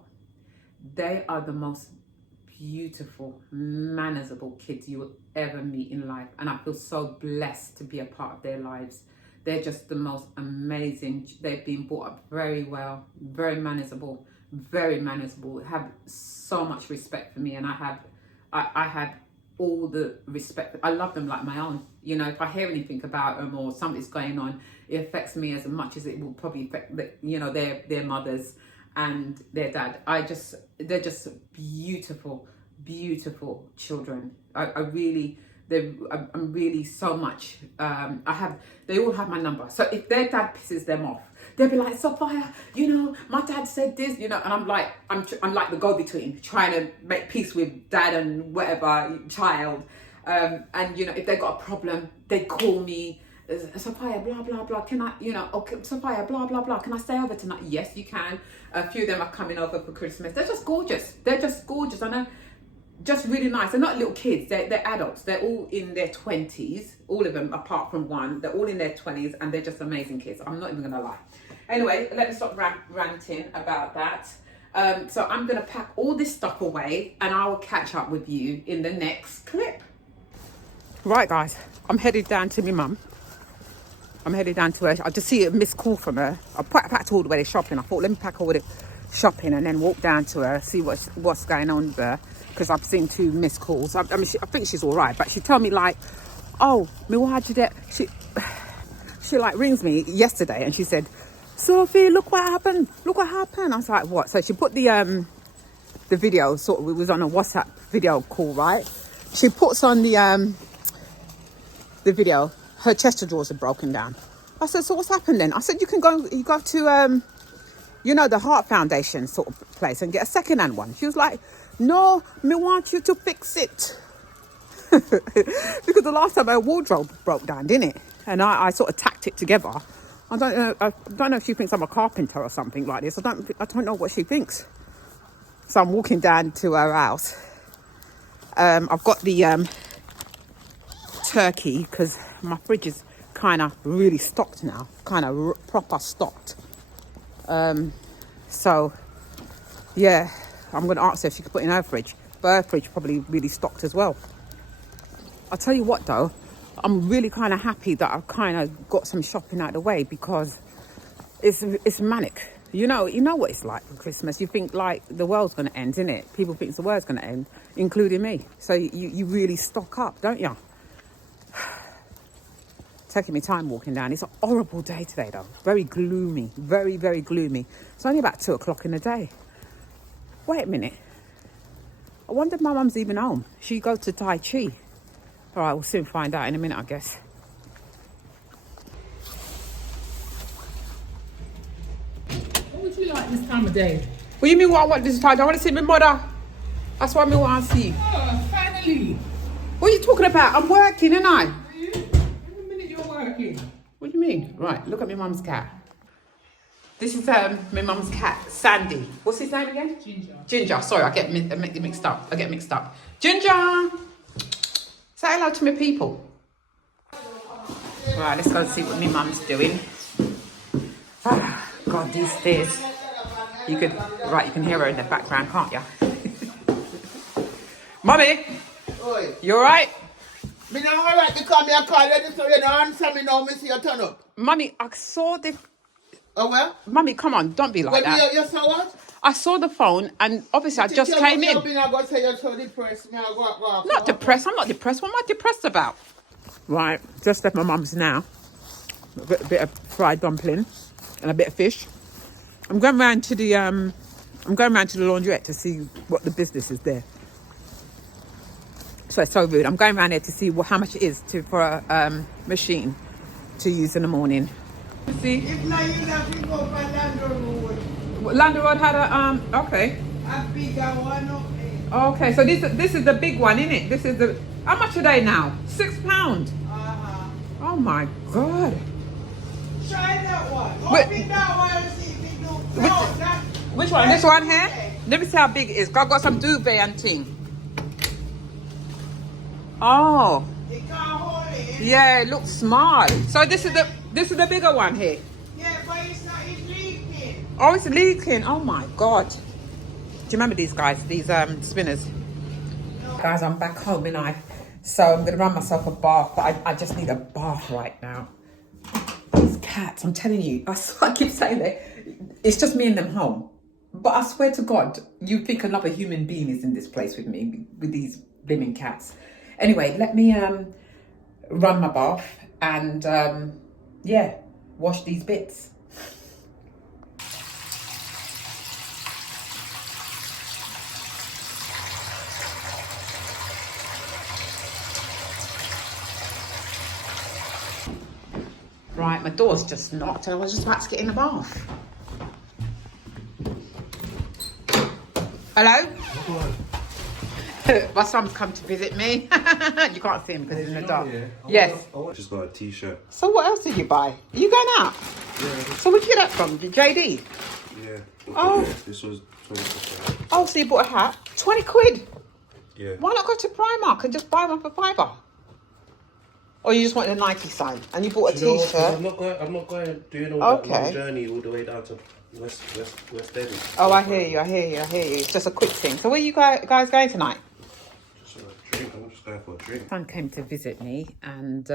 they are the most beautiful, manageable kids you will ever meet in life. And I feel so blessed to be a part of their lives. They're just the most amazing. They've been brought up very well, very manageable, have so much respect for me. And I had all the respect. I love them like my own. You know, if I hear anything about them or something's going on, it affects me as much as it will probably affect their mothers and their dad. They're just beautiful children. I'm really so much. They all have my number. So if their dad pisses them off, they'll be like, Sofia, you know, my dad said this, you know, and I'm like the go-between, trying to make peace with dad and whatever child. And you know, if they got a problem, they call me. Sofia, blah blah blah. Can I, you know? Okay, Sofia, blah blah blah. Can I stay over tonight? Yes, you can. A few of them are coming over for Christmas. They're just gorgeous. I know. Just really nice. They're not little kids. They're adults. They're all in their 20s. All of them, apart from one. They're all in their 20s, and they're just amazing kids. I'm not even gonna lie. Anyway, let me stop ranting about that. So I'm gonna pack all this stuff away, and I will catch up with you in the next clip. Right, guys. I'm headed down to my mum. I'm headed down to her. I just see a missed call from her. I packed all the way to shopping. I thought, let me pack all the shopping and then walk down to her, see what's going on with her. Because I've seen 2 missed calls. I mean, I think she's all right. But she told me like, oh, me why'd you there? She like rings me yesterday and she said, Sophie, look what happened. Look what happened. I was like, what? So she put the video, sort of, it was on a WhatsApp video call, right? She puts on the video, her chest of drawers are broken down. I said, so what's happened then? I said, you go to, you know, the Heart Foundation sort of place and get a second-hand one. She was like, no, me want you to fix it. Because the last time her wardrobe broke down, didn't it? And I sort of tacked it together. I don't know if she thinks I'm a carpenter or something like this. I don't know what she thinks. So I'm walking down to her house. I've got the turkey because my fridge is kind of really stocked now, kind of proper stocked. So yeah, I'm going to ask her if she could put in her fridge, but her fridge probably really stocked as well. I'll tell you what though, I'm really kind of happy that I've kind of got some shopping out of the way because it's manic. You know what it's like for Christmas. You think like the world's going to end, innit? People think the world's going to end, including me. So you really stock up, don't you? Taking me time walking down. It's a horrible day today though. Very gloomy, very, very gloomy. It's only about 2 o'clock in the day. Wait a minute. I wonder if my mum's even home. She goes to Tai Chi. All right, we'll soon find out in a minute, I guess. What would you like this time of day? What do you mean what I want this time? I want to see my mother. That's what I want to see. Oh, finally. What are you talking about? I'm working, ain't I? Every minute you're working. What do you mean? Right, look at my mum's cat. This is my mum's cat, Sandy. What's his name again? Ginger. Sorry, I get mixed up. Ginger! Say hello to my people. Right, let's go and see what my mum's doing. Oh, God, these stairs. You can hear her in the background, can't you? Mummy! Oi. You alright? Me now alright because me a call you so you don't answer me now, me see you turn up. Mummy, I saw the... Oh well? Mummy, come on, don't be like When that. you saw what? I saw the phone and obviously I just came in. I go say you're so depressed. Me I go. Not depressed, I'm not depressed. What am I depressed about? Right, just left my mum's now. A bit of fried dumpling and a bit of fish. I'm going round to the laundrette to see what the business is there. So it's so rude. I'm going around there to see how much it is for a machine. to use in the morning. See, If not, you have to go for Lando Road. London Road had a okay. A bigger one up there. Okay, so this is the big one, isn't it? This is the how much are they now? £6. Uh-huh. Oh my god. Try that one. Wait. Open that one and see if it do. Which- No, that. Which one? This one here? Okay. Let me see how big it is. I've got some duvet and thing. Oh, It can't hold it. yeah, it looks small. So this is the bigger one here. Yeah, but it's not. It's leaking. Oh, it's leaking. Oh my god. Do you remember these guys? These spinners. No. Guys, I'm back home and so I'm gonna run myself a bath, but I just need a bath right now. These cats, I'm telling you, I keep saying that it's just me and them home. But I swear to God, you think another human being is in this place with me, with these blimmin' cats. Anyway, let me run my bath and yeah, wash these bits. Right, my door's just knocked and I was just about to get in the bath. Hello? My son's come to visit me. You can't see him because he's in the dark. Yes. I just got a t-shirt. So what else did you buy? Are you going out? Yeah. So where'd you get that from? JD? Yeah. Oh. This was 20%. Oh, so you bought a hat? 20 quid? Yeah. Why not go to Primark and just buy one for £5? Or you just wanted a Nike sign and you bought a You know, t-shirt? I'm not going doing all that Okay. long journey all the way down to West End. Oh, I hear you. It's just a quick thing. So where you guys going tonight? Just a drink. I'm just going for a drink. Son came to visit me and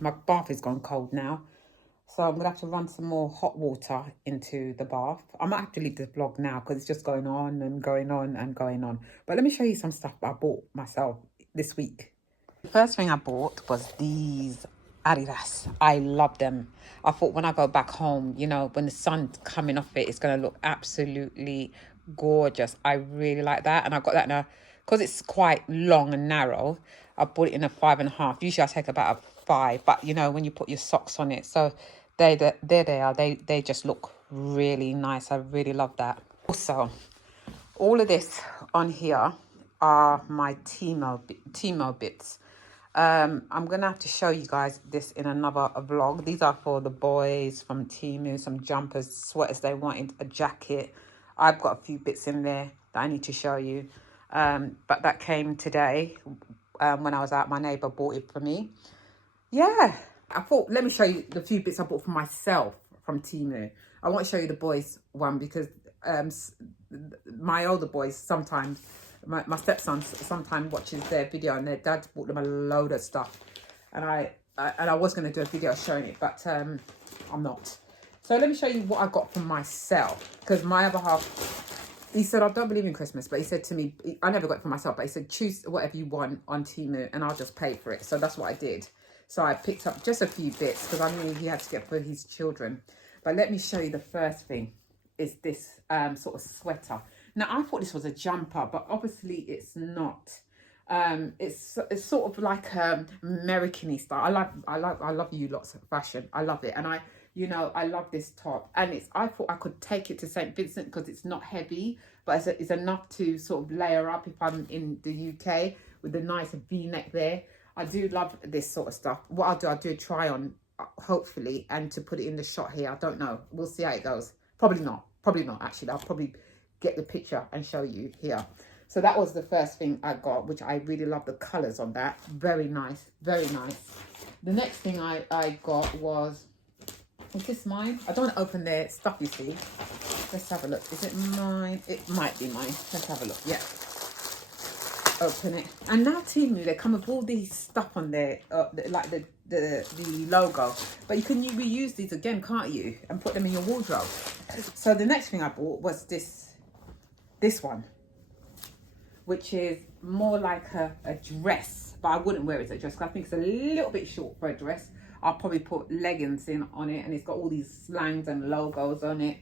my bath is gone cold now. So I'm going to have to run some more hot water into the bath. I might have to leave the vlog now because it's just going on and going on and going on. But let me show you some stuff I bought myself this week. The first thing I bought was these Adidas. I love them. I thought when I go back home, you know, when the sun's coming off it, it's going to look absolutely gorgeous. I really like that. And I got that in a, because it's quite long and narrow, I bought it in a 5.5. Usually I take about a 5, but you know, when you put your socks on it. So there they are. They just look really nice. I really love that. Also, all of this on here are my Timo bits. I'm gonna have to show you guys this in another vlog. These are for the boys from Temu, some jumpers, sweaters they wanted, a jacket. I've got a few bits in there that I need to show you. But that came today when I was out. My neighbour bought it for me. Yeah, I thought, let me show you the few bits I bought for myself from Temu. I want to show you the boys one because my older boys sometimes, my stepson sometimes watches their video and their dad bought them a load of stuff. And I was going to do a video showing it, but I'm not. So let me show you what I got for myself. Because my other half, he said, I don't believe in Christmas. But he said to me, I never got it for myself. But he said, choose whatever you want on Temu and I'll just pay for it. So that's what I did. So I picked up just a few bits because I knew he had to get for his children. But let me show you the first thing is this sort of sweater. Now, I thought this was a jumper, but obviously it's not. It's sort of like American-y style. I love you lots of fashion. I love it, and I love this top. And I thought I could take it to St. Vincent because it's not heavy, but it's enough to sort of layer up if I'm in the UK with a nice V-neck there. I do love this sort of stuff. What I'll do a try on, hopefully, and to put it in the shot here. I don't know. We'll see how it goes. Probably not actually. I'll probably get the picture and show you here. So that was the first thing I got, which I really love the colors on that. Very nice, very nice. The next thing I got was this mine? I don't want to open their stuff, you see. Let's have a look. Is it mine? It might be mine. Let's have a look. Yeah. Open it. And now Temu, they come with all these stuff on there, like the logo. But you can reuse these again, can't you? And put them in your wardrobe. So the next thing I bought was this one, which is more like a dress, but I wouldn't wear it as a dress because I think it's a little bit short for a dress. I'll probably put leggings in on it, and it's got all these slangs and logos on it.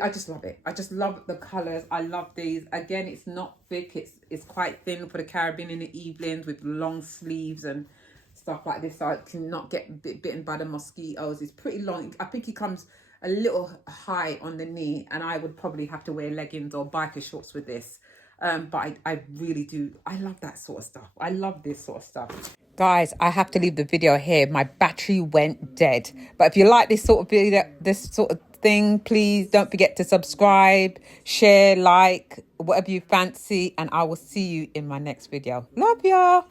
I just love it. I just love the colors. I love these. Again, it's not thick. It's quite thin for the Caribbean in the evenings with long sleeves, and stuff like this so I can not get bitten by the mosquitoes. It's pretty long. I think it comes a little high on the knee, and I would probably have to wear leggings or biker shorts with this. But I really do. I love that sort of stuff. I love this sort of stuff. Guys, I have to leave the video here. My battery went dead. But if you like this sort of video, this sort of thing, please don't forget to subscribe, share, like, whatever you fancy. And I will see you in my next video. Love y'all.